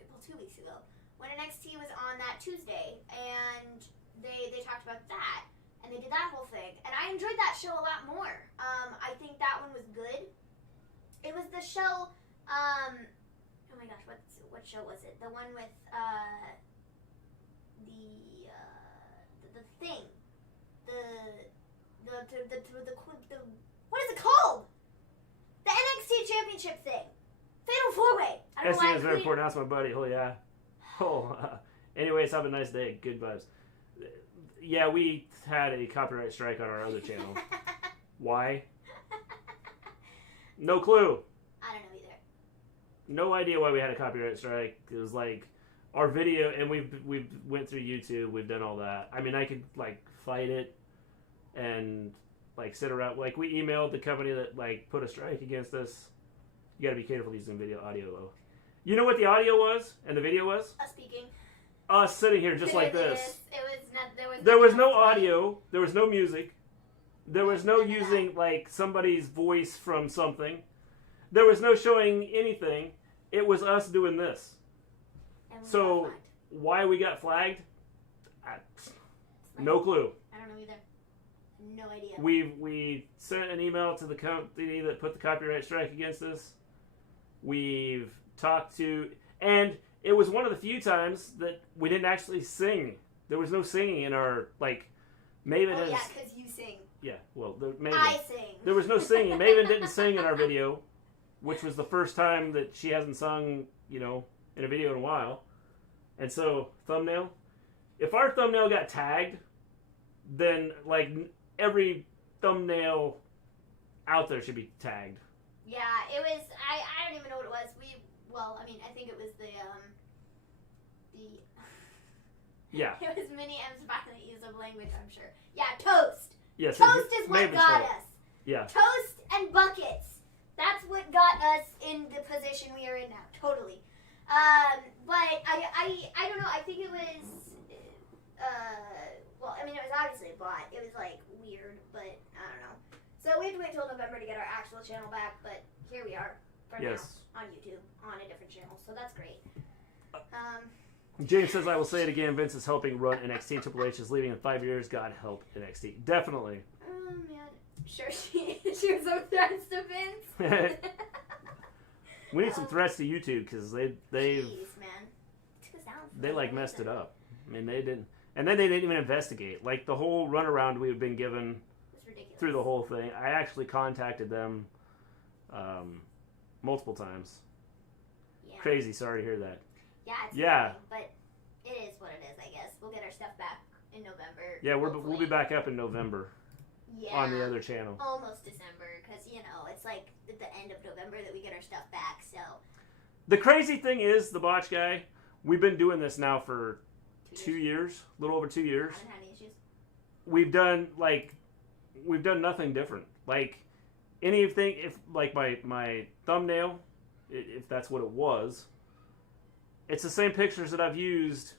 well, 2 weeks ago, when NXT was on that Tuesday, and they talked about that, and they did that whole thing, and I enjoyed that show a lot more. I think that one was good. It was the show. Oh my gosh, what show was it? The one with the thing. The what is it called? The NXT Championship thing. Fatal 4-Way. I don't know why. It's very important. That's my buddy. Oh yeah. Oh. Anyways, have a nice day. Good vibes. Yeah, we had a copyright strike on our other channel. Why? No clue. I don't know either. No idea why we had a copyright strike. It was like our video, and we've went through YouTube. We've done all that. I mean, I could like fight it and like sit around. Like we emailed the company that like put a strike against us. You got to be careful using audio though. You know what the audio was and the video was? Us speaking. Us sitting here just like this. There was no audio. There was no music. There was no using like somebody's voice from something. There was no showing anything. It was us doing this. So why we got flagged? No clue. I don't know either. No idea. We sent an email to the company that put the copyright strike against us. We've talked to, and it was one of the few times that we didn't actually sing. There was no singing in our, like, Maven has... yeah, because you sing. Yeah, well, Maven... I sing. There was no singing. Maven didn't sing in our video, which was the first time that she hasn't sung, you know, in a video in a while. And so, thumbnail. If our thumbnail got tagged, then, like, every thumbnail out there should be tagged. Yeah, it was, I don't even know what it was. I think it was the Yeah. It was many M's violent use of language, I'm sure. Yeah, toast. Yes, Toast is what Maven's got fault. us. Yeah. Toast and buckets. That's what got us in the position we are in now. Totally. But I don't know. I think it was, it was obviously a bot. It was, like, weird, but I don't know. So we have to wait till November to get our actual channel back, but here we are for now on YouTube on a different channel. So that's great. James says, I will say it again, Vince is helping run NXT. Triple H is leaving in 5 years. God help NXT. Definitely. Oh, man. Sure, she was some threats to Vince. We need some threats to YouTube, because they've... Jeez, man. They, like, messed it up. I mean, they didn't... And then they didn't even investigate. Like, the whole runaround we've been given through the whole thing. I actually contacted them multiple times. Yeah. Crazy. Sorry to hear that. Yeah, it's yeah. Funny, but it is what it is, I guess. We'll get our stuff back in November. Yeah, we'll be back up in November. Yeah. On the other channel. Almost December, because, you know, it's like at the end of November that we get our stuff back, so. The crazy thing is, the Botch Guy, we've been doing this now for 2 years, a little over 2 years. I haven't had any issues. We've done nothing different. Like, anything, if, like, my thumbnail, if that's what it was, it's the same pictures that I've used,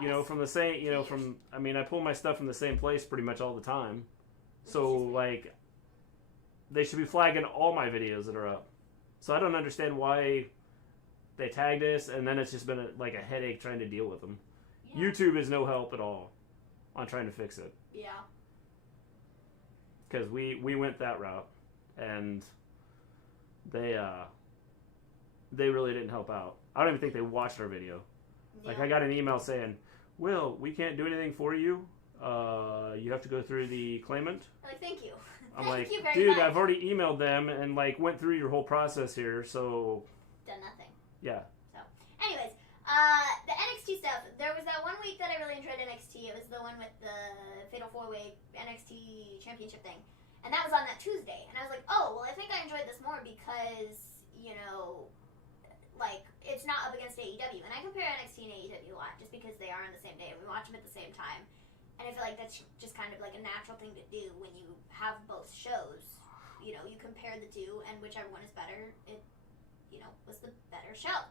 you know, from the same, you know, I pull my stuff from the same place pretty much all the time. So, like, they should be flagging all my videos that are up. So I don't understand why they tagged us, and then it's just been a headache trying to deal with them. Yeah. YouTube is no help at all on trying to fix it. Yeah. Because we went that route, and they really didn't help out. I don't even think they watched our video. Yeah. Like, I got an email saying, Will, we can't do anything for you. You have to go through the claimant. Like, thank you. I'm thank you very dude, much. I've already emailed them and, like, went through your whole process here, so... Done nothing. Yeah. So, anyways, the NXT stuff, there was that 1 week that I really enjoyed NXT. It was the one with the Fatal 4-Way NXT Championship thing. And that was on that Tuesday. And I was like, oh, well, I think I enjoyed this more because, you know, like, it's not up against AEW. And I compare NXT and AEW a lot just because they are on the same day and we watch them at the same time. And I feel like that's just kind of like a natural thing to do when you have both shows. You know, you compare the two, and whichever one is better, it, you know, was the better show.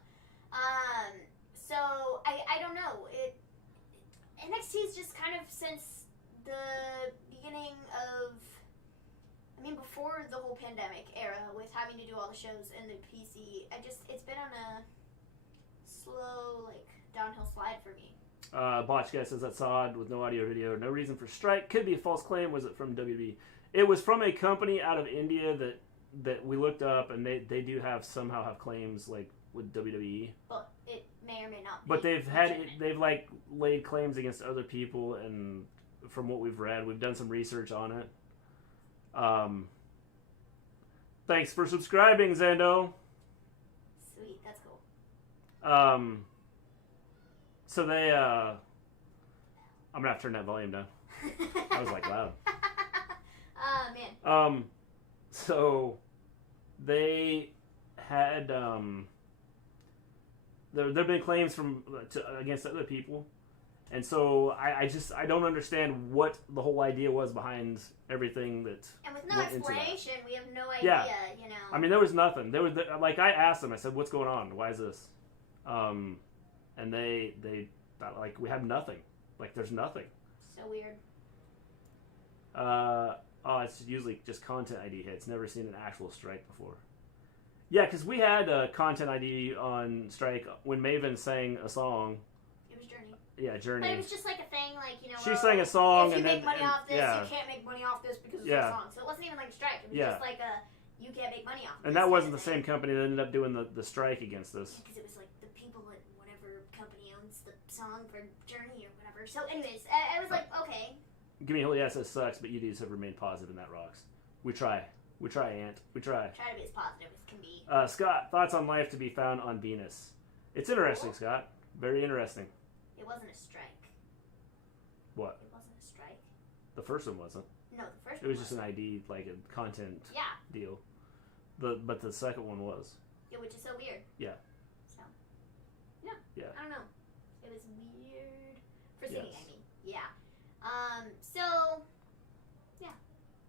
So, I don't know. NXT is just kind of since the beginning of, before the whole pandemic era with having to do all the shows in the PC, it's been on a slow, like, downhill slide for me. Botch Guy says that's odd with no audio video. No reason for strike. Could be a false claim. Was it from WWE? It was from a company out of India that we looked up, and they do somehow have claims like with WWE. But it may or may not be. But they've like laid claims against other people, and from what we've read, we've done some research on it. Thanks for subscribing, Zando. Sweet, that's cool. So they, I'm gonna have to turn that volume down. That was like loud. Oh, man. So they had, there've been claims against other people. And so I don't understand what the whole idea was behind everything that. And with no explanation, we have no idea, you know. There was nothing. I asked them, I said, what's going on? Why is this? And they like, we have nothing. Like, there's nothing. So weird. It's usually just content ID hits. Never seen an actual strike before. Yeah, because we had a content ID on strike when Maven sang a song. It was Journey. Yeah, Journey. But it was just like a thing, like, you know. She sang a song, if you and make money off this, yeah. you can't make money off this because it's a song. So it wasn't even like a strike. It was just like you can't make money off of And this that wasn't the kind of same company that ended up doing the strike against us. Because it was like the people at whatever company owns the song for Journey or whatever. So anyways, I was like, okay. Give me a holy ass, that sucks, but you dudes have remained positive and that rocks. We try. We try, Ant. We try. Try to be as positive as can be. Scott, thoughts on life to be found on Venus? It's interesting, Scott. Very interesting. It wasn't a strike. What? It wasn't a strike. The first one wasn't. No, the first It one was just an ID, like a content deal. But the second one was. Yeah, which is so weird. Yeah. So, yeah. I don't know. It was weird. For singing, I mean. Yeah. So, yeah.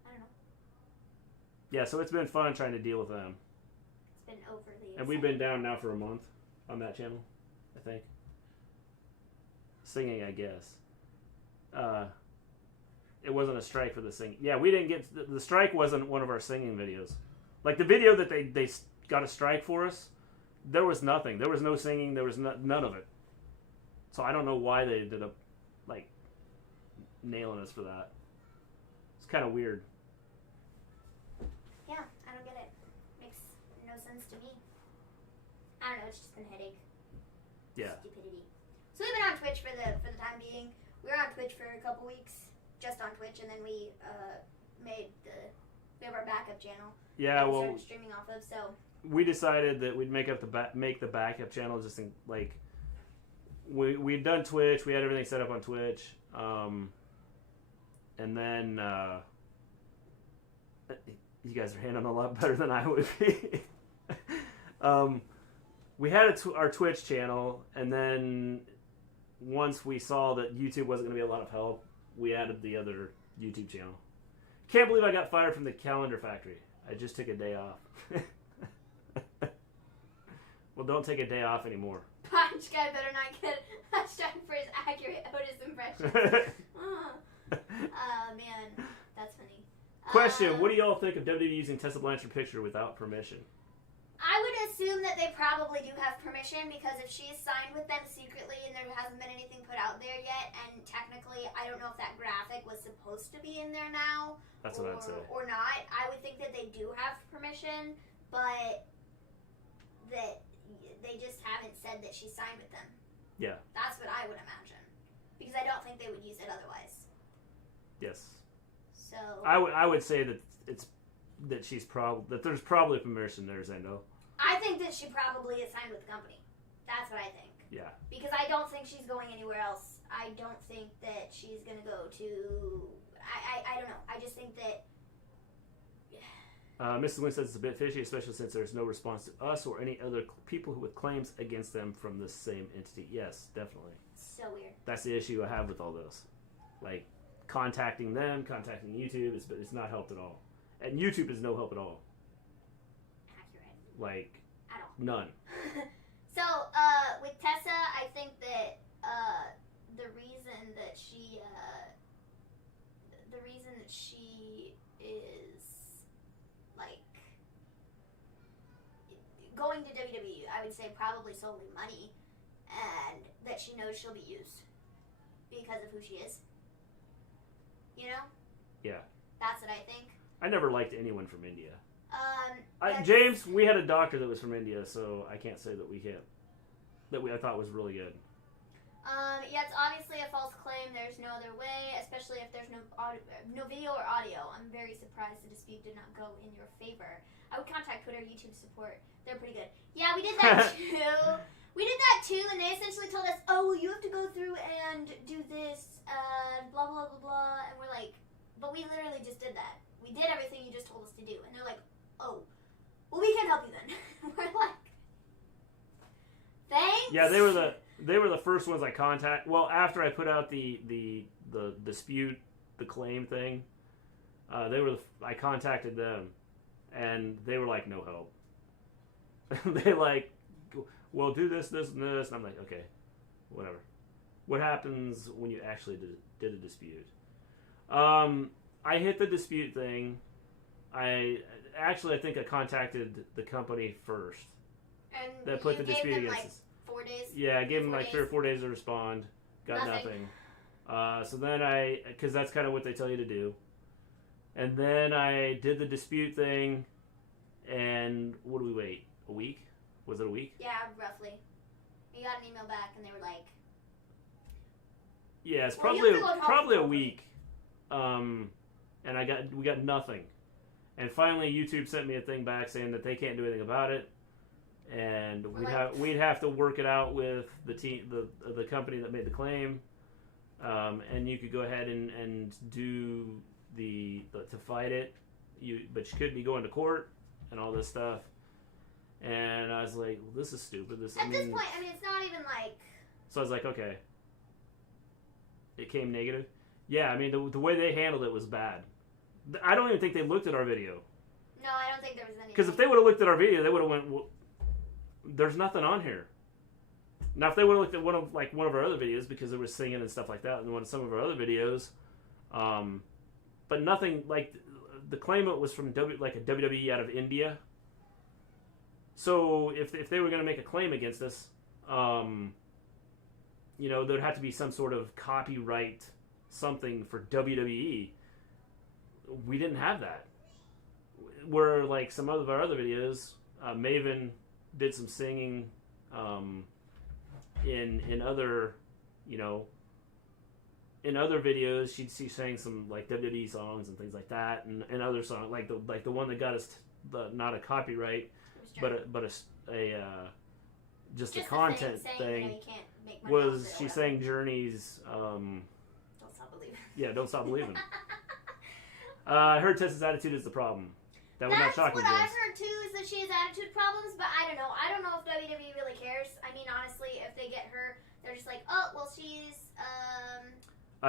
I don't know. Yeah, so it's been fun trying to deal with them. It's been overly And we've been down now for a month on that channel, I think. Singing, I guess. It wasn't a strike for the singing. Yeah, we didn't get... The strike wasn't one of our singing videos. Like, the video that they got a strike for us, there was nothing. There was no singing. There was none of it. So I don't know why they ended up, like, nailing us for that. It's kind of weird. Yeah, I don't get it. Makes no sense to me. I don't know, it's just been a headache. Yeah. Stupidity. So we've been on Twitch for the time being. We were on Twitch for a couple weeks, just on Twitch, and then we have our backup channel. Yeah, we well, started streaming off of. So we decided that we'd make the backup channel just in, like, we'd done Twitch, we had everything set up on Twitch, and then you guys are handling a lot better than I would be. We had our Twitch channel, and then once we saw that YouTube wasn't going to be a lot of help, we added the other YouTube channel. Can't believe I got fired from the Calendar Factory. I just took a day off. Well, don't take a day off anymore. Punch guy better not get hashtag for his accurate Otis impression. Man, that's funny. Question, what do y'all think of WWE using Tessa Blanchard picture without permission? I would assume that they probably do have permission, because if she's signed with them secretly and there hasn't been anything put out there yet, and technically I don't know if that graphic was supposed to be in there now. That's what I'd say. Or not. I would think that they do have permission, but that they just haven't said that she's signed with them. Yeah. That's what I would imagine. Because I don't think they would use it otherwise. Yes. So I would say that there's probably permission there, Zendo. I think that she probably is signed with the company. That's what I think. Yeah. Because I don't think she's going anywhere else. I don't think that she's going to go to... I don't know. I just think that... Mr. Gleen says it's a bit fishy, especially since there's no response to us or any other people with claims against them from the same entity. Yes, definitely. So weird. That's the issue I have with all those. Like, contacting them, contacting YouTube, it's not helped at all. And YouTube is no help at all. Accurate. Like, at all. None. So, with Tessa, I think that the reason that she is, like, going to WWE, I would say probably solely money, and that she knows she'll be used because of who she is. You know? Yeah. That's what I think. I never liked anyone from India. Yes. James, we had a doctor that was from India, so I can't say that I thought was really good. Yeah, it's obviously a false claim. There's no other way, especially if there's no video or audio. I'm very surprised the dispute did not go in your favor. I would contact Twitter, YouTube support. They're pretty good. Yeah, we did that too. And they essentially told us, oh, well, you have to go through and do this, blah, blah, blah, blah. And we're like, but we literally just did that. We did everything you just told us to do. And they're like, oh, well, we can help you then. We're like, thanks. Yeah, they were the first ones I contacted. Well, after I put out the dispute, the claim thing, I contacted them, and they were like, no help. They like, well, do this, this, and this, and I'm like, okay, whatever. What happens when you actually did a dispute? I hit the dispute thing. I think I contacted the company first. And that put you the dispute gave them against like us. 4 days? Yeah, I gave them like 3 or 4 days to respond. Got nothing. So then because that's kind of what they tell you to do. And then I did the dispute thing, And what do we wait? A week? Was it a week? Yeah, roughly. We got an email back, and they were like, yeah, it's Well, you have to go probably a talk to week. And we got nothing. And finally, YouTube sent me a thing back saying that they can't do anything about it, and we'd have to work it out with the team, the company that made the claim. And you could go ahead and do to fight it. But you couldn't be going to court and all this stuff. And I was like, well, this is stupid. This point, I mean, it's not even like. So I was like, okay. It came negative. Yeah, I mean, the way they handled it was bad. I don't even think they looked at our video. No, I don't think there was any. Because if they would have looked at our video, they would have went, well, there's nothing on here. Now, if they would have looked at one of our other videos, because there was singing and stuff like that, and some of our other videos, but nothing like the claimant was from a WWE out of India. So if they were going to make a claim against us, there'd have to be some sort of copyright something for WWE. We didn't have that. Where like some of our other videos, Maven did some singing in other, in other videos. She sang some like WWE songs and things like that, and other songs like the one that got us not a copyright, but just a content thing. You can't make money was off it she sang Journey's Don't Stop Believing. Yeah, Don't Stop Believing. I heard Tessa's attitude is the problem. That would not shock me. That's what I've heard too, is that she has attitude problems, but I don't know. I don't know if WWE really cares. I mean, honestly, if they get her, they're just like, oh, well, she's,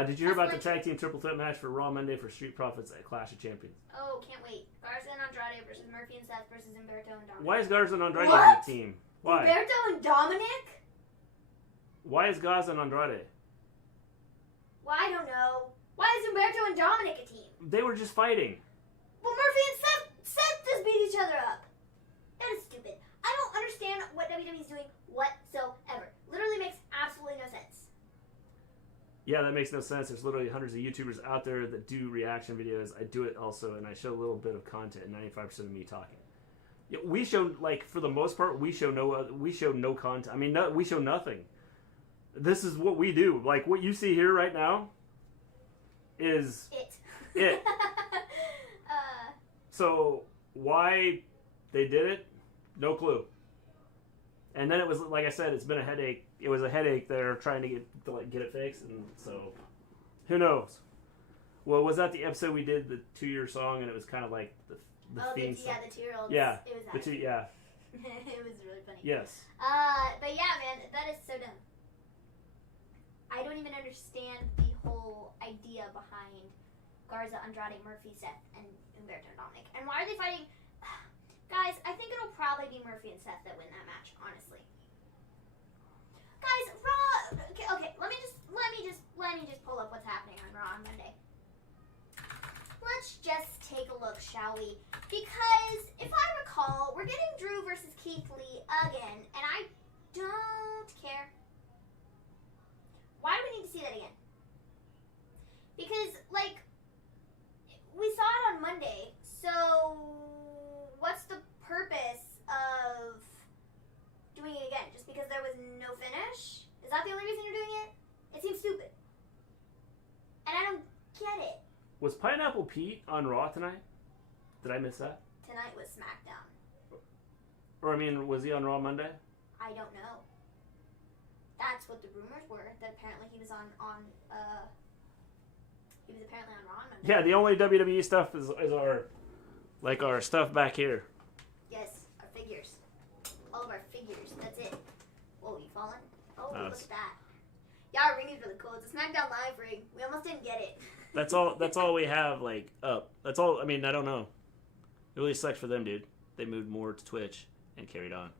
did you hear about the tag team triple threat match for Raw Monday for Street Profits at Clash of Champions? Oh, can't wait. Garza and Andrade versus Murphy and Seth versus Humberto and Dominic. Why is Garza and Andrade What? on the team? Why? Humberto and Dominic? Why is Garza and Andrade? Well, I don't know. Why is Humberto and Dominic a team? They were just fighting. Well, Murphy and Seth just beat each other up. That is stupid. I don't understand what WWE is doing whatsoever. Literally makes absolutely no sense. Yeah, that makes no sense. There's literally hundreds of YouTubers out there that do reaction videos. I do it also, and I show a little bit of content, and 95% of me talking. Yeah, we show, like, for the most part, we show no content. I mean, we show nothing. This is what we do. Like, what you see here right now is it. So why they did it, no clue. And then it was, like I said, it's been a headache. It was a headache there trying to get it fixed, and so who knows? Well, was that the episode we did the 2-year song, and it was kind of like the theme song? Yeah, the 2-year-olds. Yeah, it was that. yeah. It was really funny. Yes. But yeah, man, that is so dumb. I don't even understand the whole idea behind Garza, Andrade, Murphy, Seth, and Humberto and Dominic. And why are they fighting? Guys, I think it'll probably be Murphy and Seth that win that match, honestly. Guys, Raw. Okay, let me just pull up what's happening on Raw on Monday. Let's just take a look, shall we? Because if I recall, we're getting Drew versus Keith Lee again, and I don't care. Why do we need to see that again? Because, like, we saw it on Monday, so what's the purpose of doing it again? Just because there was no finish? Is that the only reason you're doing it? It seems stupid. And I don't get it. Was Pineapple Pete on Raw tonight? Did I miss that? Tonight was Smackdown. Or, I mean, was he on Raw Monday? I don't know. That's what the rumors were, that apparently he was on Raw on Monday. Yeah, the only WWE stuff is our stuff back here. Yes, our figures. All of our figures. That's it. Whoa, you falling? Oh, look at that. Yeah, our ring is really cool. It's a SmackDown Live ring. We almost didn't get it. That's all we have, like, up. That's all. I mean, I don't know. It really sucks for them, dude. They moved more to Twitch and carried on.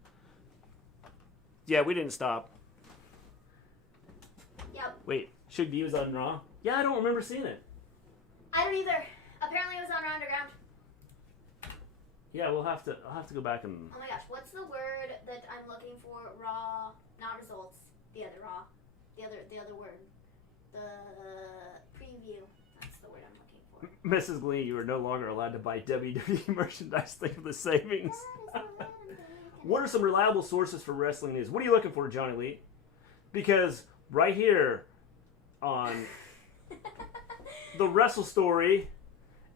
Yeah, we didn't stop. Yep. Wait, Suge D was on Raw? Yeah, I don't remember seeing it. I don't either. Apparently it was on Raw Underground. Yeah, I'll have to go back and... Oh my gosh, what's the word that I'm looking for? Raw, not results. The other Raw. The other word. The preview. That's the word I'm looking for. Mrs. Gleen, you are no longer allowed to buy WWE merchandise. Think of the savings. What are some reliable sources for wrestling news? What are you looking for, Johnny Lee? Because right here on the Wrestle Story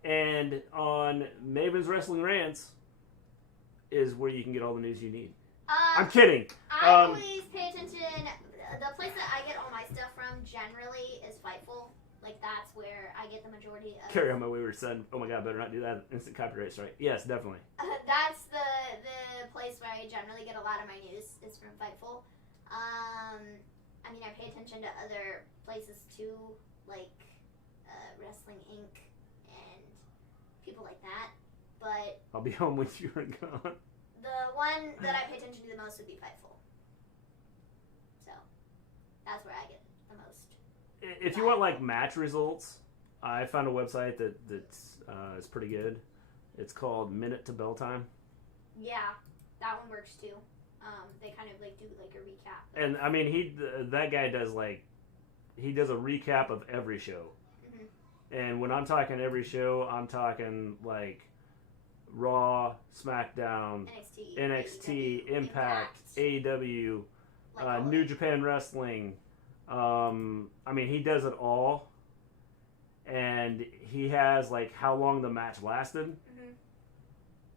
and on Maven's Wrestling Rants is where you can get all the news you need. I'm kidding. I always pay attention. The place that I get all my stuff from generally is Fightful. Like, that's where I get the majority of... Carry on my wayward son. Oh my god, better not do that. Instant copyright strike. Yes, definitely. That's the place where I generally get a lot of my news is from Fightful. I mean, I pay attention to other places too, like Wrestling Inc. and people like that. But I'll be home with you and gone. The one that I pay attention to the most would be Fightful. So, that's where I get the most. If you want like match results, I found a website that's is pretty good. It's called Minute to Bell Time. Yeah, that one works too. They kind of like do like a recap. And I mean, that guy does a recap of every show. Mm-hmm. And when I'm talking every show, I'm talking like Raw, Smackdown, NXT, Impact, AEW, like New Japan Wrestling. I mean, he does it all, and he has like how long the match lasted,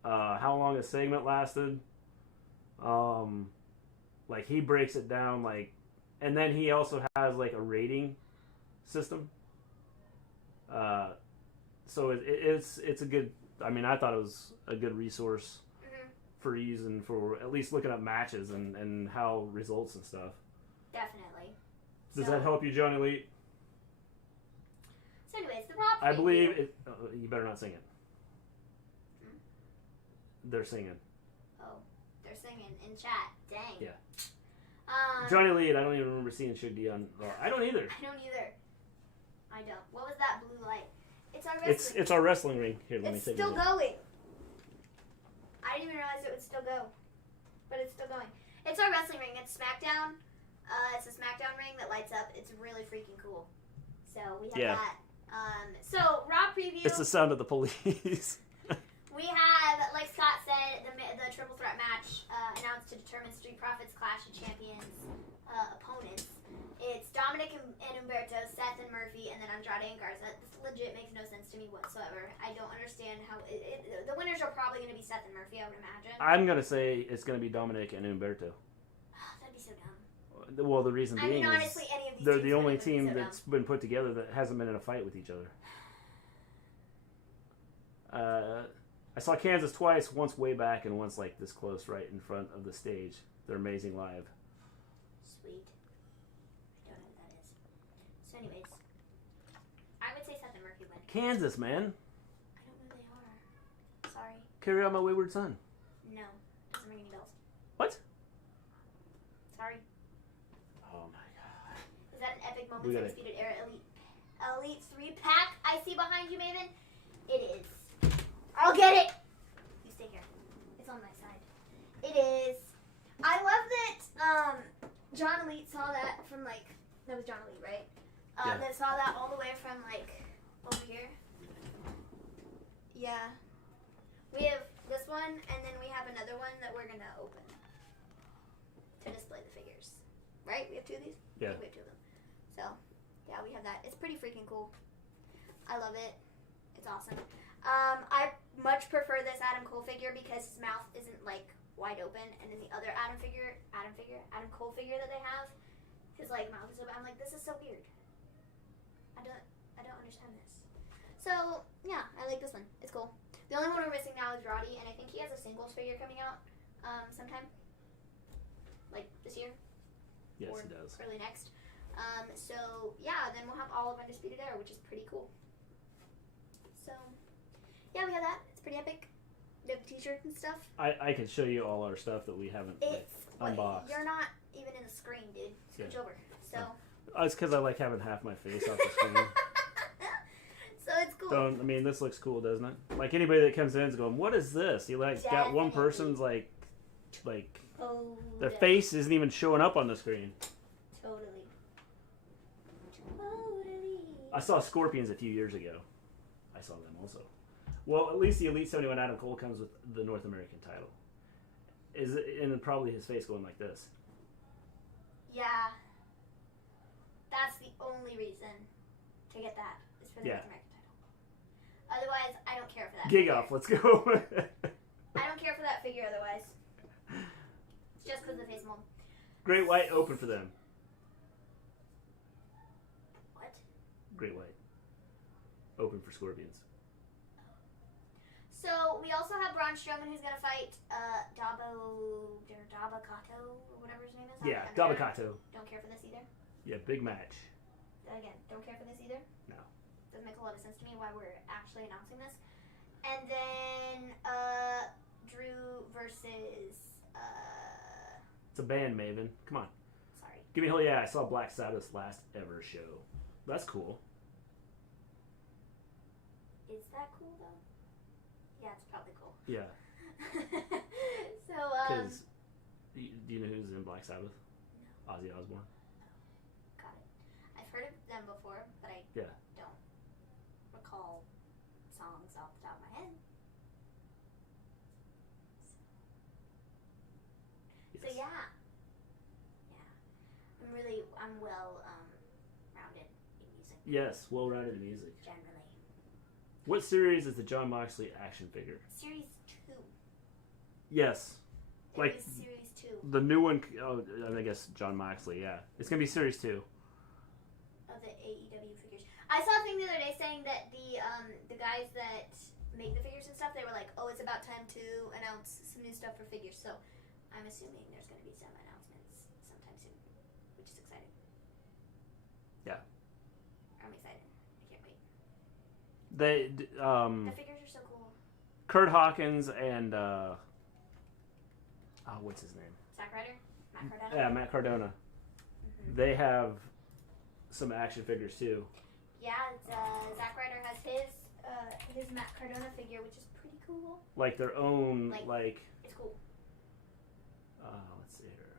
how long a segment lasted. Like he breaks it down, like, and then he also has like a rating system. So it's a good. I mean, I thought it was a good resource for using for at least looking up matches and how results and stuff. Definitely. Does that help you, Johnny Lee? So anyways, the Raw preview. I believe it... you better not sing it. They're singing. Oh, they're singing in chat. Dang. Yeah. Johnny Lee, I don't even remember seeing Suge D on... I don't either. I don't either. I don't. What was that blue light? It's our wrestling. It's our wrestling ring. Here, let me take it. It's still going. I didn't even realize it would still go. But it's still going. It's our wrestling ring. It's Smackdown. It's a Smackdown ring that lights up. It's really freaking cool. So we have that. So Raw preview. It's the sound of the police. We have, like Scott said, the triple threat match announced to determine Street Profits Clash of Champions opponents. It's Dominic and Humberto, Seth and Murphy, and then Andrade and Garza. This legit makes no sense to me whatsoever. I don't understand how the winners are probably going to be Seth and Murphy, I would imagine. I'm going to say it's going to be Dominic and Humberto. That'd be so dumb. Well, the reason being honestly, is any of these they're the only team so that's been put together that hasn't been in a fight with each other. I saw Kansas twice, once way back and once like this close right in front of the stage. They're amazing live. Sweet. I don't know what that is. So anyways, I would say Seth and Murphy win. Kansas, man. I don't know who they are. Sorry. Carry on my wayward son. No. Doesn't ring any bells. What? Sorry. Oh my god. Is that an epic moment in Undisputed Era Elite 3-pack I see behind you, Maven? It is. I'll get it! You stay here. It's on my side. It is. I love that John Elite saw that from like, that was John Elite, right? Yeah. That saw that all the way from like, over here. Yeah. We have this one, and then we have another one that we're going to open to display the figures. Right? We have two of these? Yeah. We have two of them. So, yeah, we have that. It's pretty freaking cool. I love it. It's awesome. I much prefer this Adam Cole figure because his mouth isn't like wide open, and then the other Adam Cole figure that they have, his like mouth is open. I'm like, this is so weird. I don't understand this. So yeah, I like this one. It's cool. The only one we're missing now is Roddy, and I think he has a singles figure coming out sometime, like this year. Yes, or he does. Early next. So yeah, then we'll have all of Undisputed Era, which is pretty cool. So. Yeah, we have that. It's pretty epic. We have t-shirts and stuff. I can show you all our stuff that we haven't unboxed. You're not even in the screen, dude. Scooch over. So. It's because I like having half my face off the screen. So it's cool. So, I mean, this looks cool, doesn't it? Like anybody that comes in is going, "What is this?" You like got one person's like their face isn't even showing up on the screen. Totally. I saw Scorpions a few years ago. I saw them also. Well, at least the Elite 71 Adam Cole comes with the North American title. And probably his face going like this. Yeah. That's the only reason to get that, is for the North American title. Otherwise, I don't care for that Gig figure. off, let's go. I don't care for that figure otherwise. It's just because of the face mold. Great White open for them. What? Great White. Open for Scorpions. So, we also have Braun Strowman who's going to fight Dabakato, or whatever his name is. Yeah, Dabakato. Don't care for this either. Yeah, big match. Again, don't care for this either. No. Doesn't make a lot of sense to me why we're actually announcing this. And then, Drew versus, It's a band, Maven. Come on. sorry. Give me a hell yeah, I saw Black Sabbath's last ever show. That's cool. Is that cool, though? Yeah, it's probably cool. Yeah. So, Because, do you know who's in Black Sabbath? No. Ozzy Osbourne. Got it. I've heard of them before, but I don't recall songs off the top of my head. So yeah. I'm well rounded in music. Yes, well-rounded in music. Generally. What series is the John Moxley action figure? Series 2. Yes. It Like is Series 2 the new one, I guess John Moxley, yeah. It's going to be Series 2. of the AEW figures. I saw a thing the other day saying that the guys that make the figures and stuff, they were like, oh, it's about time to announce some new stuff for figures. So I'm assuming there's going to be some announcements sometime soon, which is exciting. Yeah. I'm excited. I can't wait. The figures are so cool. Kurt Hawkins and what's his name? Zack Ryder? Matt Cardona? Yeah, Matt Cardona. Mm-hmm. They have some action figures too. Yeah, it's, Zack Ryder has his Matt Cardona figure, which is pretty cool. Like their own, like it's cool. let's see here.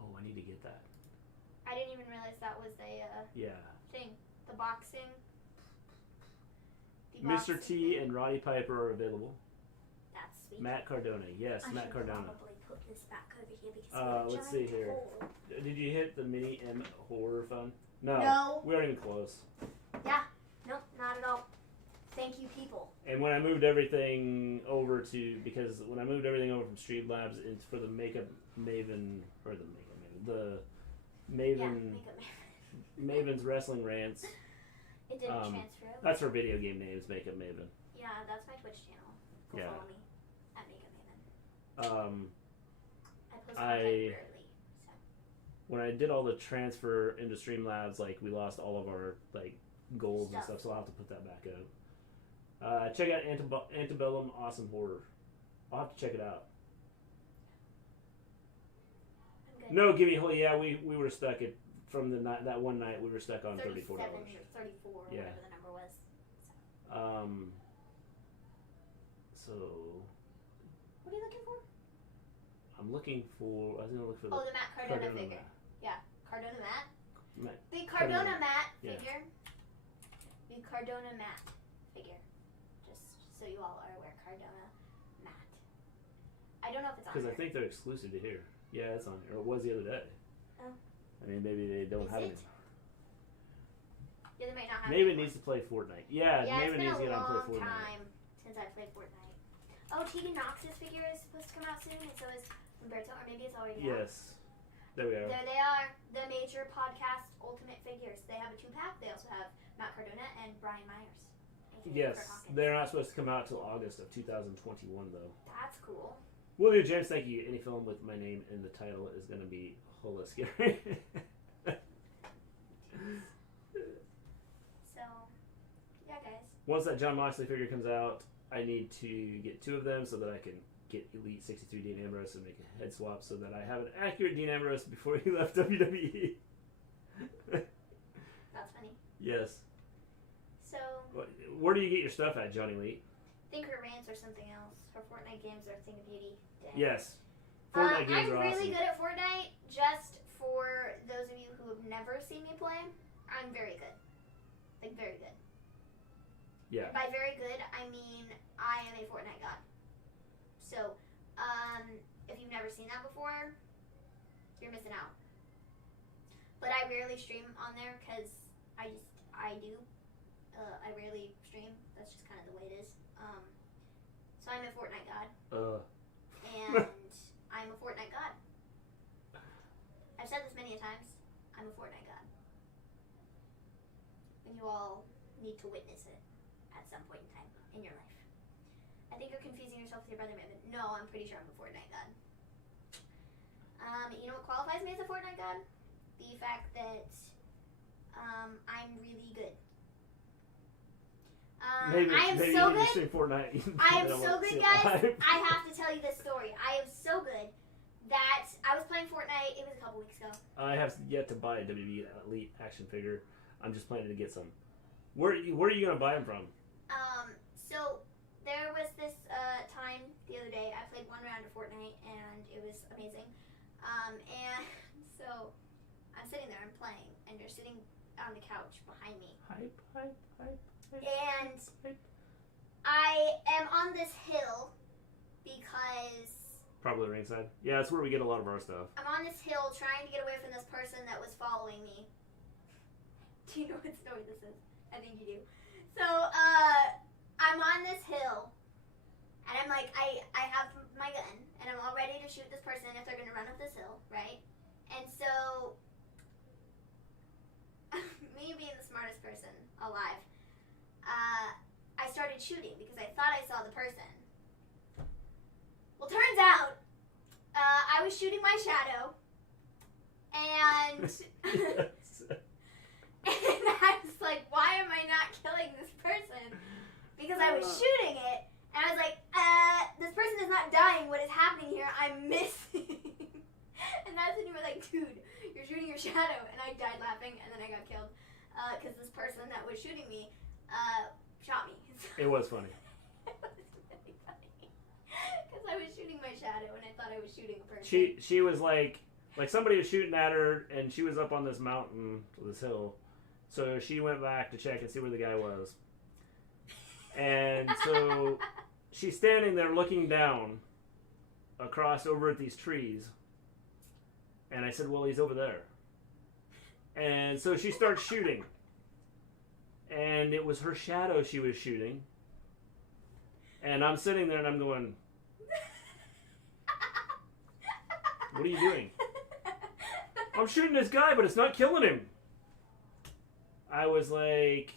Oh, I need to get that. I didn't even realize that was a thing. The boxing. Mr. T and Roddy Piper are available. That's sweet. Matt Cardona, yes, Matt Cardona. Probably put this back over here because Let's see here. Did you hit the mini M horror fun? No. We aren't even close. Yeah, nope, not at all. Thank you, people. And when I moved everything over because when I moved everything over from Streamlabs, it's for the Makeup Maven, or the Maven, Maven's Wrestling Rants. It didn't transfer over. That's her video game name, is Makeup Maven. Yeah, that's my Twitch channel. Go follow me at Makeup Maven. I post content rarely, so. When I did all the transfer into Streamlabs, like we lost all of our golds and stuff, so I'll have to put that back up. Check out Antebellum Awesome Horror. I'll have to check it out. I'm good. No, give me a whole we were stuck at from that one night we were stuck on $34. 37 or 34 or whatever the number was. So. What are you looking for? I'm looking for. I was gonna look for the. Oh, the Matt Cardona figure. Matt. Yeah, Cardona Matt. The Cardona Cardona Matt yeah. figure. The Cardona Matt figure. Just so you all are aware, Cardona Matt. I don't know if it's on because I there. think they're exclusive to here. Yeah, it's on here. Or it was the other day. Oh. I mean, maybe they don't have it. Yeah, they might not have Maybe it. it needs to play Fortnite. Yeah, maybe it needs to get on and play Fortnite. It's been a long time since I played Fortnite. Oh, Tegan Knox's figure is supposed to come out soon, and so is Umberto, or maybe it's already out. Yes. There we are. There they are, the Major Podcast Ultimate Figures. They have a 2-pack. They also have Matt Cardona and Brian Myers. Yes, they're not supposed to come out till August of 2021, though. That's cool. Will do, James. Thank you. Any film with my name in the title is going to be hola scary. So, yeah, guys. Once that John Moxley figure comes out, I need to get 2 of them so that I can get Elite 63 Dean Ambrose and make a head swap so that I have an accurate Dean Ambrose before he left WWE. That's funny. Yes. So, where do you get your stuff at, Johnny Lee? I think her rants or something else. Her Fortnite games are a thing of beauty. Dang. Yes. Fortnite games I'm are really awesome. good at Fortnite. Just for those of you who have never seen me play, I'm very good. Like, very good. Yeah. And by very good, I mean I am a Fortnite god. So, if you've never seen that before, you're missing out. But I rarely stream on there because I do. I rarely stream. That's just kind of the way it is. So I'm a Fortnite god. And I'm a Fortnite god. I've said this many a times. I'm a Fortnite god. And you all need to witness it at some point in time in your life. I think you're confusing yourself with your brother, Maven. No, I'm pretty sure I'm a Fortnite god. You know what qualifies me as a Fortnite god? The fact that I'm really good. I am so good. Fortnite. I am so good, guys. I have to tell you this story. I am so good that I was playing Fortnite. It was a couple weeks ago. I have yet to buy a WWE Elite action figure. I'm just planning to get some. Where are you going to buy them from? So there was this time the other day. I played one round of Fortnite and it was amazing. And so I'm sitting there, I'm playing, and you're sitting on the couch behind me. Hype. And I am on this hill because... Probably ringside. Yeah, that's where we get a lot of our stuff. I'm on this hill trying to get away from this person that was following me. Do you know what story this is? I think you do. So, I'm on this hill, and I'm like, I have my gun, and I'm all ready to shoot this person if they're going to run up this hill, right? And so, me being the smartest person alive, I started shooting because I thought I saw the person. Well, turns out, I was shooting my shadow, and, and I was like, why am I not killing this person? Because I was shooting it, and I was like, this person is not dying, what is happening here? I'm missing. And that's when you were like, dude, you're shooting your shadow, and I died laughing, and then I got killed, because this person that was shooting me, shot me. It was funny. It was really funny. Because I was shooting my shadow and I thought I was shooting a person. She was like somebody was shooting at her and she was up on this mountain, this hill. So she went back to check and see where the guy was. And so she's standing there looking down across over at these trees. And I said, well, he's over there. And so she starts shooting. And it was her shadow she was shooting. And I'm sitting there and I'm going, what are you doing? I'm shooting this guy, but it's not killing him. I was like,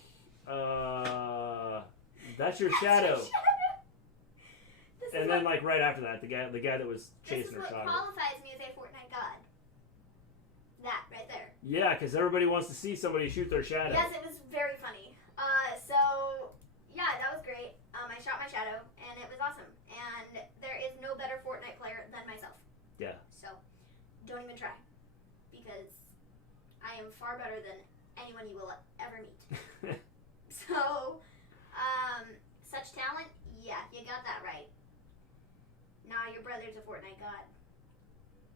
that's your shadow. And then like right after that, the guy that was chasing her shot. This is what qualifies me as a Fortnite god. That right there. Yeah, because everybody wants to see somebody shoot their shadow. Yes, it was very funny. So yeah, that was great. I shot my shadow, and it was awesome. And there is no better Fortnite player than myself. Yeah. So don't even try, because I am far better than anyone you will ever meet. So, such talent, yeah, you got that right. Nah, your brother's a Fortnite god.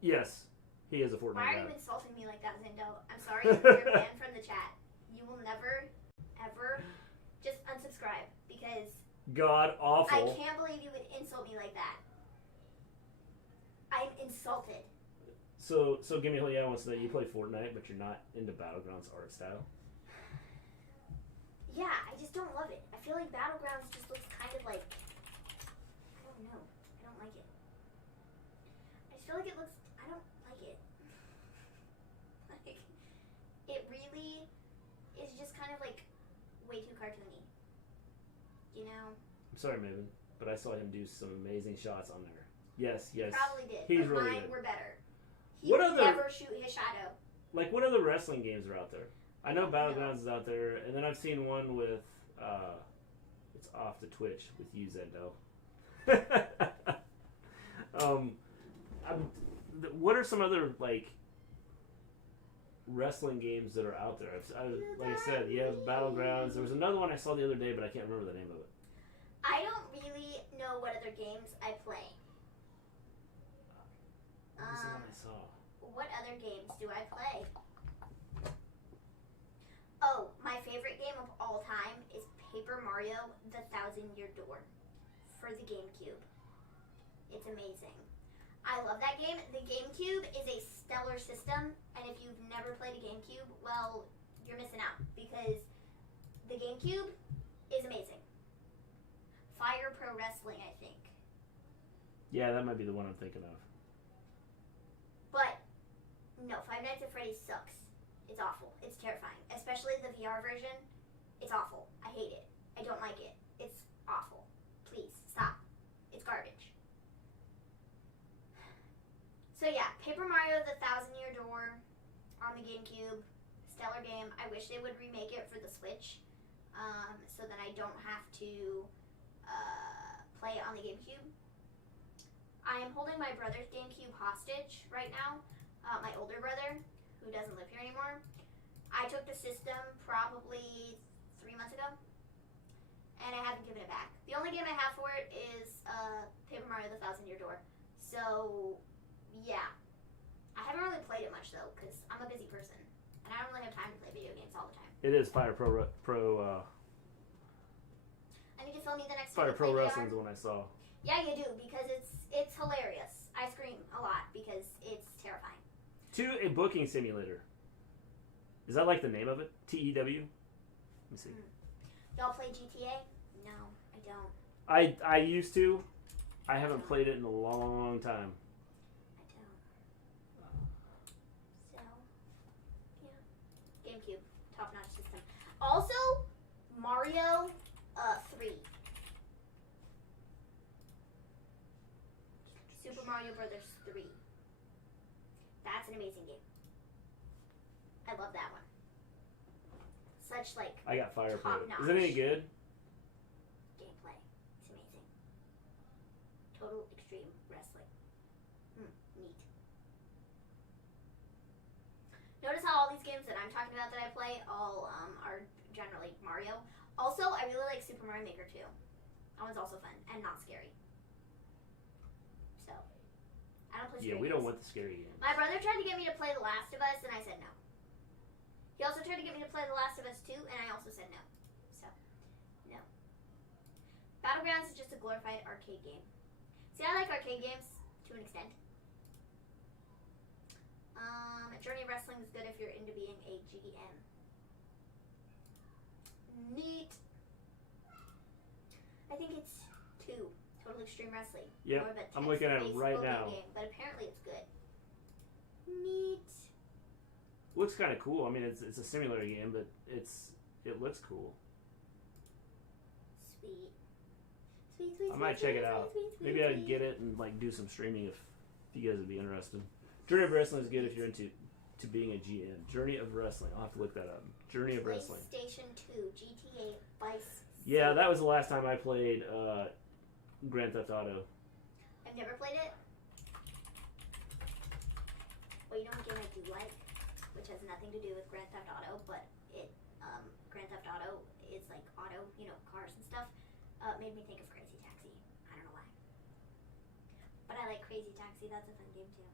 Yes, he is a Fortnite god. Why are you insulting me like that, Zindo? I'm sorry, you're banned from the chat. You will never, ever, just unsubscribe, because God awful. I can't believe you would insult me like that. I'm insulted. So Gimme Holy wants to know you play Fortnite, but you're not into Battlegrounds art style. Yeah, I just don't love it. I feel like Battlegrounds just looks kind of like, I don't know. I don't like it. I just feel like it looks, I don't like it. Like, it really is just kind of like way too cartoony. You know? I'm sorry, Maven, but I saw him do some amazing shots on there. Yes. He probably did. He's but really mine good. were better. He would never shoot his shadow. Like, what other wrestling games are out there? I know Battlegrounds is out there, and then I've seen one with, it's off the Twitch with you, Zendo. What are some other, like, wrestling games that are out there? Like I said, you have Battlegrounds. There was another one I saw the other day, but I can't remember the name of it. I don't really know what other games I play. What was the one I saw? What other games do I play? Oh, my favorite game of all time is Paper Mario: The 1,000-Year Door for the GameCube. It's amazing. I love that game. The GameCube is a stellar system, and if you've never played a GameCube, well, you're missing out because the GameCube is amazing. Fire Pro Wrestling, I think. Yeah, that might be the one I'm thinking of. But no, Five Nights at Freddy's sucks. It's awful. It's terrifying. Especially the VR version. It's awful. I hate it. I don't like it. It's awful. Please, stop. It's garbage. So yeah, Paper Mario: The 1,000-Year Door on the GameCube. Stellar game. I wish they would remake it for the Switch. So that I don't have to play it on the GameCube. I am holding my brother's GameCube hostage right now. My older brother, who doesn't live here anymore. I took the system probably 3 months ago, and I haven't given it back. The only game I have for it is Paper Mario: The 1,000-Year Door. So, yeah. I haven't really played it much, though, because I'm a busy person, and I don't really have time to play video games all the time. It is Fire Pro. I need to film you the next Fire time. Pro Wrestling's the one I saw. Yeah, you do, because it's hilarious. I scream a lot because it's terrifying. To a booking simulator. Is that like the name of it? TEW? Let me see. Y'all play GTA? No, I don't. I used to. I haven't played it in a long time. I don't. So, yeah. GameCube. Top-notch system. Also, Mario 3. Super Mario Brothers 3. That's an amazing game. I love that one. Such like I got Fire Pro. top-notch Is it any good? gameplay. It's amazing. Total Extreme Wrestling. Neat. Notice how all these games that I'm talking about that I play all are generally Mario. Also, I really like Super Mario Maker 2. That one's also fun and not scary. So, I don't play scary Yeah, we don't games. want the scary games. My brother tried to get me to play The Last of Us, and I said no. He also tried to get me to play The Last of Us 2, and I also said no. So, no. Battlegrounds is just a glorified arcade game. See, I like arcade games to an extent. Journey of Wrestling is good if you're into being a GM. Neat. I think it's 2. Total Extreme Wrestling. Yep, More of a I'm looking at it text-based right booking now. Game, but apparently it's good. Neat. Looks kind of cool. I mean, it's a simulator game, but it looks cool. Sweet. Sweet. I might check it out. Maybe I'd get it and like do some streaming if you guys would be interested. Journey of Wrestling is good if you're into being a GM. Journey of Wrestling. I'll have to look that up. Journey of Wrestling. PlayStation 2, GTA Vice. Yeah, that was the last time I played Grand Theft Auto. I've never played it. Well, you know what game I do like, which has nothing to do with Grand Theft Auto, but it Grand Theft Auto is like auto, cars and stuff. Made me think of Crazy Taxi. I don't know why, but I like Crazy Taxi. That's a fun game too.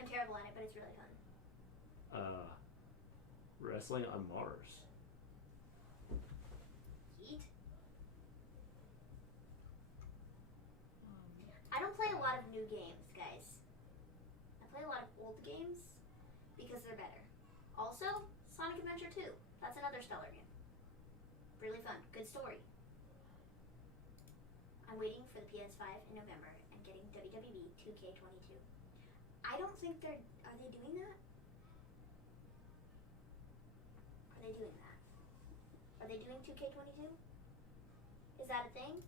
I'm terrible at it, but it's really fun. Wrestling on Mars. Yeet. I don't play a lot of new games, guys. I play a lot of old games because they're better. Also, Sonic Adventure 2. That's another stellar game. Really fun. Good story. I'm waiting for the PS5 in November and getting WWE 2K22. I don't think are they doing that? Are they doing that? Are they doing 2K22? Is that a thing?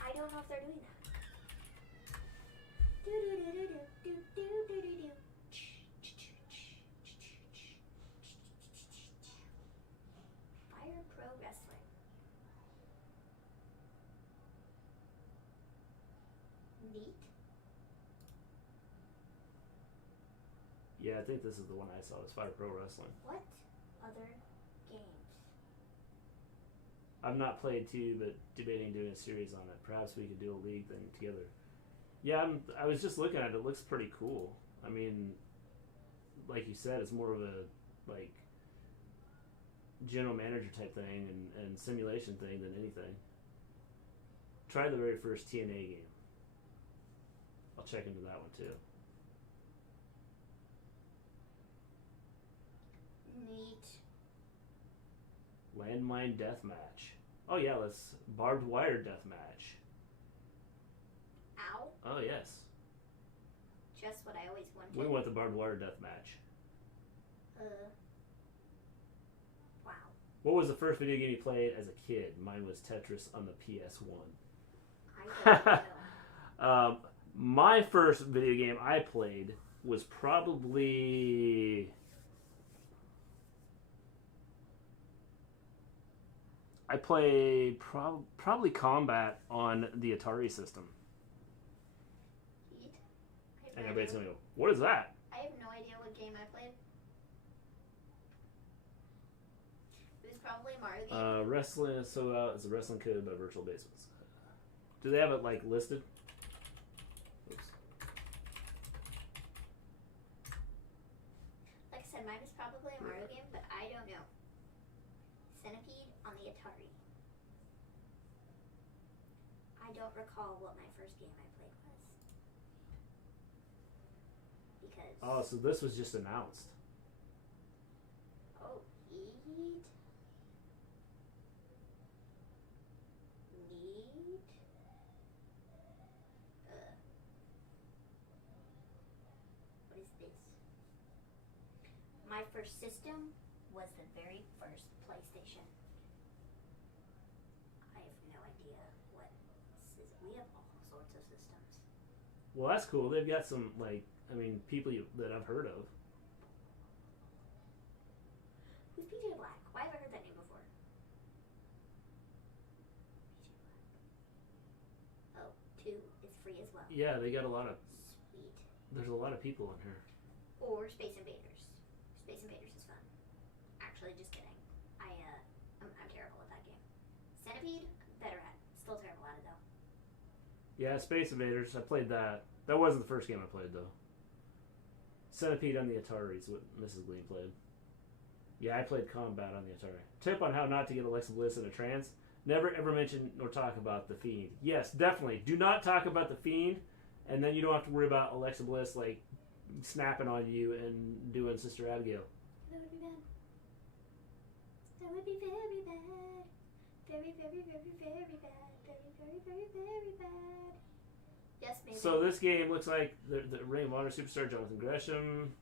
I don't know if they're doing that. Fire Pro Wrestling. Neat. Yeah, I think this is the one I saw. It's Fire Pro Wrestling. What other games? I've not played 2, but debating doing a series on it. Perhaps we could do a league thing together. Yeah, I was just looking at it. It looks pretty cool. I mean, like you said, it's more of a like general manager type thing and simulation thing than anything. Try the very first TNA game. I'll check into that one too. Neat. Landmine deathmatch. Oh yeah, let's barbed wire deathmatch. Ow. Oh yes. Just what I always wanted. We want the barbed wire deathmatch. Wow. What was the first video game you played as a kid? Mine was Tetris on the PS1. I don't know. My first video game I played was probably... I played probably Combat on the Atari system. Heat. And everybody's going to go, what is that? I have no idea what game I played. It was probably a Mario game. Wrestling So Out is a wrestling code by Virtual Basements. Do they have it like listed? Oops. Like I said, mine was probably a Mario game, but I don't know. Centipede on the Atari. I don't recall what my first game I played was. Because... Oh, so this was just announced. Oh, Heat. Neat. What is this? My first system was the very first PlayStation. I have no idea what this is. We have all sorts of systems. Well, that's cool. They've got some, like, I mean, people that I've heard of. Who's PJ Black? Why have I heard that name before? PJ Black. Oh, 2 is free as well. Yeah, they got a lot of... Sweet. There's a lot of people in here. Or Space Invaders. Space Invaders is fun. Actually, just kidding. I'm terrible at that game. Centipede, better at. Still terrible at it though. Yeah, Space Invaders. I played that. That wasn't the first game I played, though. Centipede on the Atari is what Mrs. Gleen played. Yeah, I played Combat on the Atari. Tip on how not to get Alexa Bliss in a trance. Never ever mention nor talk about the Fiend. Yes, definitely. Do not talk about the Fiend, and then you don't have to worry about Alexa Bliss, like, snapping on you and doing Sister Abigail. That would be bad. That would be very bad. Very, very, very, very bad. Very, very, very, very bad. Yes, maybe. So this game looks like the Ring of Honor superstar Jonathan Gresham.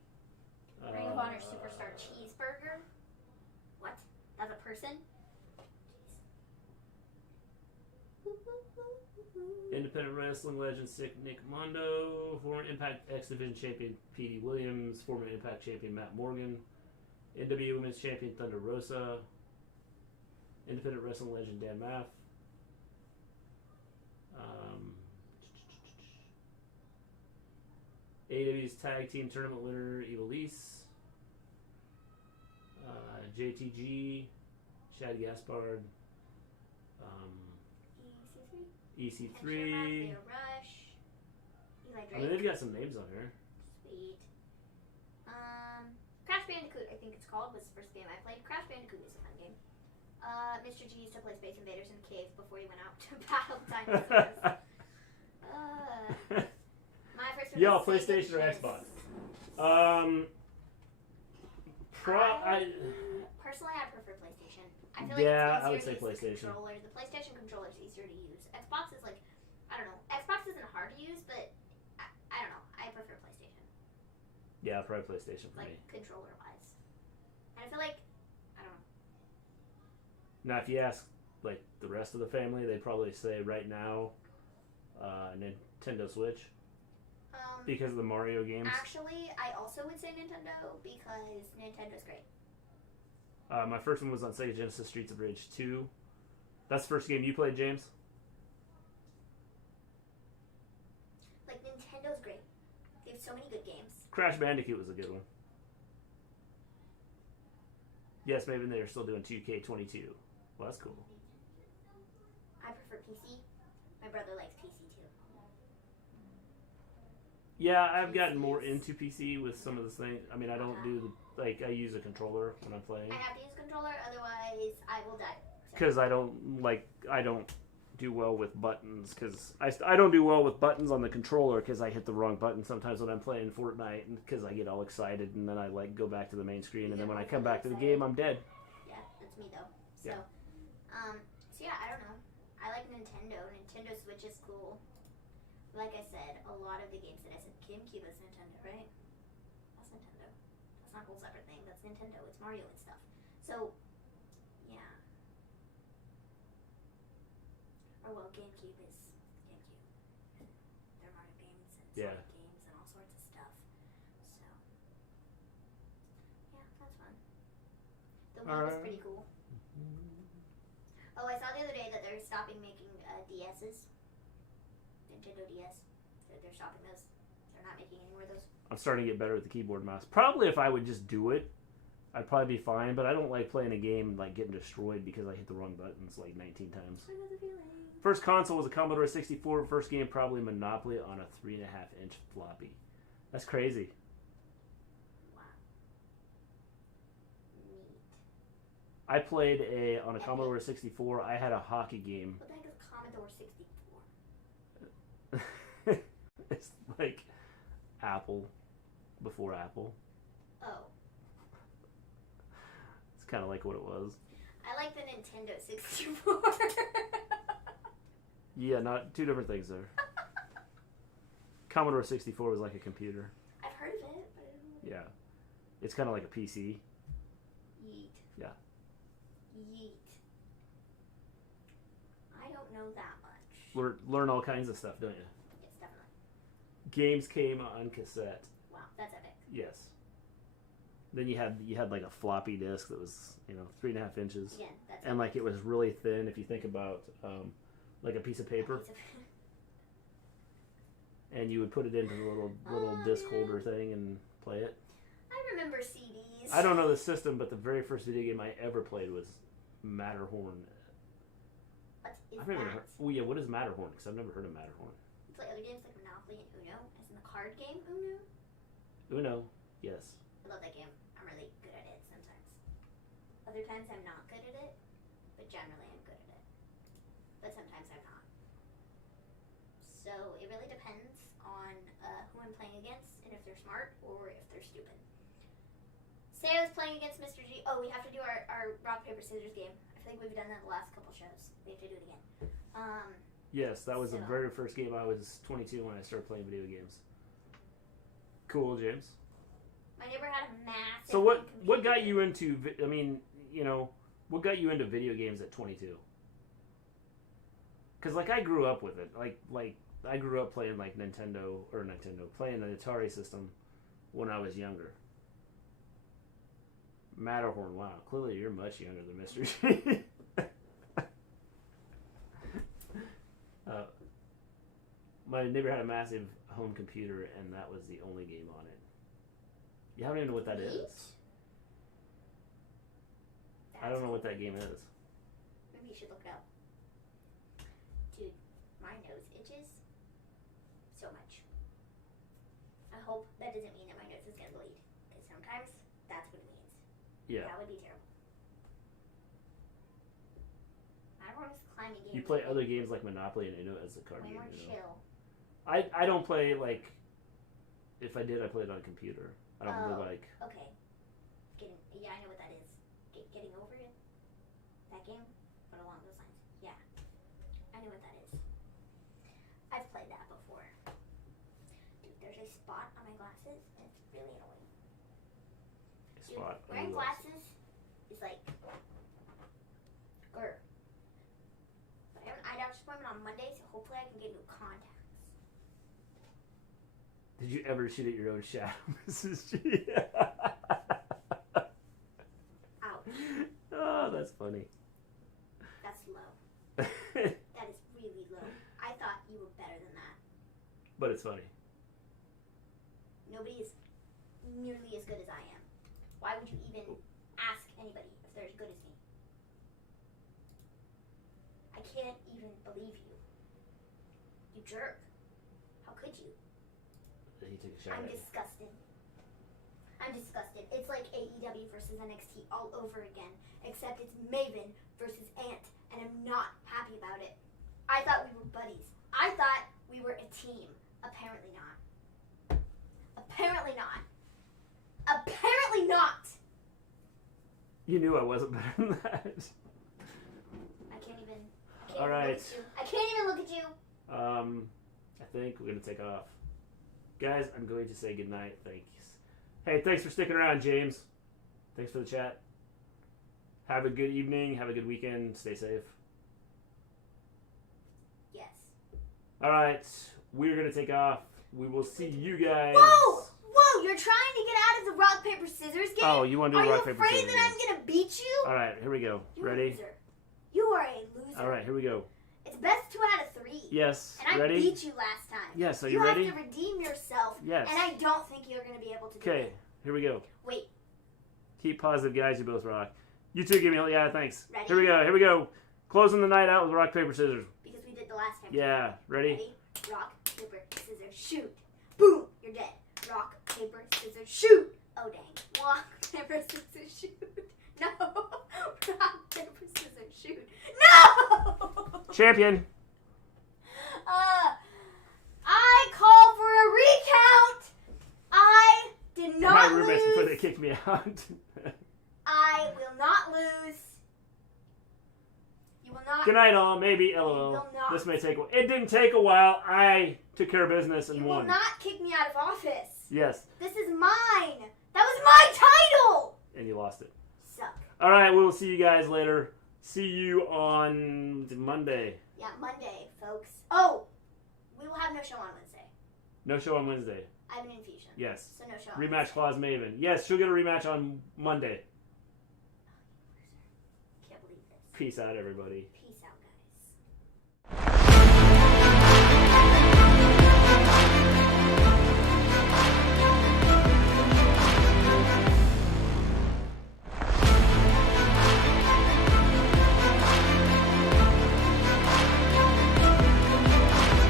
Ring of Honor Superstar Cheeseburger? What? That's a person? Jeez. Independent wrestling legend Nick Mondo. Former Impact X Division champion P.D. Williams. Former Impact champion Matt Morgan. NW Women's champion Thunder Rosa. Independent wrestling legend Dan Maff. AEW's tag team tournament winner Ivelisse. JTG, Shad Gaspard, EC3. Rush. Eli Drake. I mean, they've got some names on here. Sweet. Crash Bandicoot, I think it's called, was the first game I played. Crash Bandicoot is a fun game. Mr. G used to play Space Invaders in a cave before he went out to battle dinosaurs. My first one Yo, was PlayStation or Genesis. Xbox? Personally, I prefer PlayStation. I feel Yeah, like I would it's say easier to use the PlayStation. controller. The PlayStation controller is easier to use. Xbox is like, I don't know. Xbox isn't hard to use, but I don't know. I prefer PlayStation. Yeah, probably PlayStation for me. Like, controller-wise. And I feel like, I don't know. Now, if you ask like the rest of the family, they'd probably say right now, Nintendo Switch because of the Mario games. Actually, I also would say Nintendo because Nintendo's great. My first one was on Sega Genesis Streets of Rage 2. That's the first game you played, James? Like, Nintendo's great. They have so many good games. Crash Bandicoot was a good one. Yes, maybe they're still doing 2K22. Well, that's cool. I prefer PC. My brother likes PC too. Yeah, I've gotten more into PC with some of the things. I mean, I don't do the, like, I use a controller when I'm playing. I have to use a controller, otherwise I will die. Because I don't do well with buttons. Because I don't do well with buttons on the controller because I hit the wrong button sometimes when I'm playing Fortnite, and because I get all excited and then I like go back to the main screen, and then when I come back to the game, I'm dead. Yeah, that's me though. So, Yeah. So yeah, I don't know. I like Nintendo. Nintendo Switch is cool. Like I said, a lot of the games that I said, GameCube is Nintendo, right? That's Nintendo. That's not a whole separate thing. That's Nintendo. It's Mario and stuff. So, yeah. Or well, GameCube is GameCube. There are Mario games and Sonic games and all sorts of stuff. So, yeah, that's fun. The Wii was pretty cool. Oh, I saw the other day that they're stopping making DSs. Nintendo DS. They're stopping those. They're not making any more of those. I'm starting to get better with the keyboard and mouse. Probably if I would just do it, I'd probably be fine. But I don't like playing a game like getting destroyed because I hit the wrong buttons like 19 times. I know the feeling. First console was a Commodore 64. First game probably Monopoly on a 3.5-inch floppy. That's crazy. Wow. Neat. I played on a Commodore 64. I had a hockey game. What the heck is Commodore 64? It's like Apple before Apple. Oh. It's kind of like what it was. I like the Nintendo 64. Yeah, not two different things there. Commodore 64 was like a computer. I've heard of it, but I don't know. Yeah. It's kind of like a PC. Yeet. Yeah. Yeet. I don't know that much. Learn all kinds of stuff, don't you? Yes, definitely. Games came on cassette. Wow, that's epic. Yes. Then you had like a floppy disk that was 3.5 inches. Again, that's and like it was really thin. If you think about like a piece of paper, and you would put it into the little disc holder thing and play it. I remember CDs. I don't know the system, but the very first video game I ever played was Matterhorn. What is I've never that? heard. Oh yeah, what is Matterhorn? Because I've never heard of Matterhorn. You play other games like Monopoly and Uno, as in the card game Uno. Uno, yes. I love that game. I'm really good at it sometimes. Other times I'm not good at it, but generally I'm good at it. But sometimes I'm not. So it really depends on who I'm playing against and if they're smart or if they're stupid. Say I was playing against Mr. G. Oh, we have to do our rock, paper, scissors game. I feel like we've done that the last couple shows. We have to do it again. Yes, that was the very first game. I was 22 when I started playing video games. Cool, James. My neighbor had a massive. So what got you into? I mean, what got you into video games at 22? Because like I grew up with it. Like I grew up playing like playing the Atari system when I was younger. Matterhorn, wow. Clearly you're much younger than Mr. G. My neighbor had a massive home computer, and that was the only game on it. You don't even know what that is. I don't know what that game is. Maybe you should look it up. Dude, my nose itches so much. I hope that doesn't mean that my nose is going to bleed. Because sometimes that's what it means. Yeah. That would be terrible. Matterhorn's a climbing game. You play other games like Monopoly and Uno as a card game. Way more chill. I don't play like. If I did, I played on a computer. I don't really like. Okay. Yeah, I know what that is. Getting over it. That game, but along those lines. Yeah, I know what that is. I've played that before. Dude, there's a spot on my glasses, and it's really annoying. Spot. Dude, wearing glasses is like, grr. But I have an eye doctor's appointment on Monday, so hopefully I can get new contacts. Did you ever shoot at your own shadow, Mrs. G? Ouch. Oh, that's funny. That's low. That is really low. I thought you were better than that. But it's funny. Nobody is nearly as good as I am. Why would you even ask anybody if they're as good as me? I can't even believe you. You jerk. How could you? he took a shot I'm at you. disgusted. I'm disgusted. It's like AEW versus NXT all over again, except it's Maven versus Ant, and I'm not happy about it. I thought we were buddies. I thought we were a team. Apparently not. Apparently not. Apparently not. You knew I wasn't better than that. I can't even All right. look at you. I can't even look at you. I think we're going to take off. Guys, I'm going to say goodnight. Thanks. Hey, thanks for sticking around, James. Thanks for the chat. Have a good evening. Have a good weekend. Stay safe. Yes. All right. We're going to take off. We will see you guys. Whoa! Whoa! You're trying to get out of the rock, paper, scissors game? Oh, you want to do rock, paper, Are scissors? you afraid that I'm going to beat you? All right, here we go. You're Ready? A loser. You are a loser. All right, here we go. It's best 2 out of 3. Yes. And I Ready? beat you last time. Yes. Are you ready? You have to redeem yourself. Yes. And I don't think you're going to be able to do Okay, it. here we go. Wait. Keep positive, guys. You both rock. You too, give me a yeah, thanks. Ready? Here we go. Here we go. Closing the night out with rock, paper, scissors. Because we did the last time. Yeah. Ready? Ready? Rock, paper, scissors, shoot. Boom! You're dead. Rock, paper, scissors, shoot. Oh, dang. Rock, paper, scissors, shoot. No. Rock, paper, scissors, shoot. No! Champion. I call for a recount. I did not My lose. roommates before they kicked me out. I will not lose. You will not. Good night, all. Maybe. You LOL. will not. This may take a while. It didn't take a while. I took care of business and You won. will not kick me out of office. Yes. This is mine. That was my title. And you lost it. Suck. All right. We will see you guys later. See you on Monday. Yeah, Monday, folks. Oh, we will have no show on Wednesday. No show on Wednesday. I have an infusion. Yes. So no show on Rematch Wednesday. clause Maven. Yes, she'll get a rematch on Monday. Can't believe this. Peace out, everybody.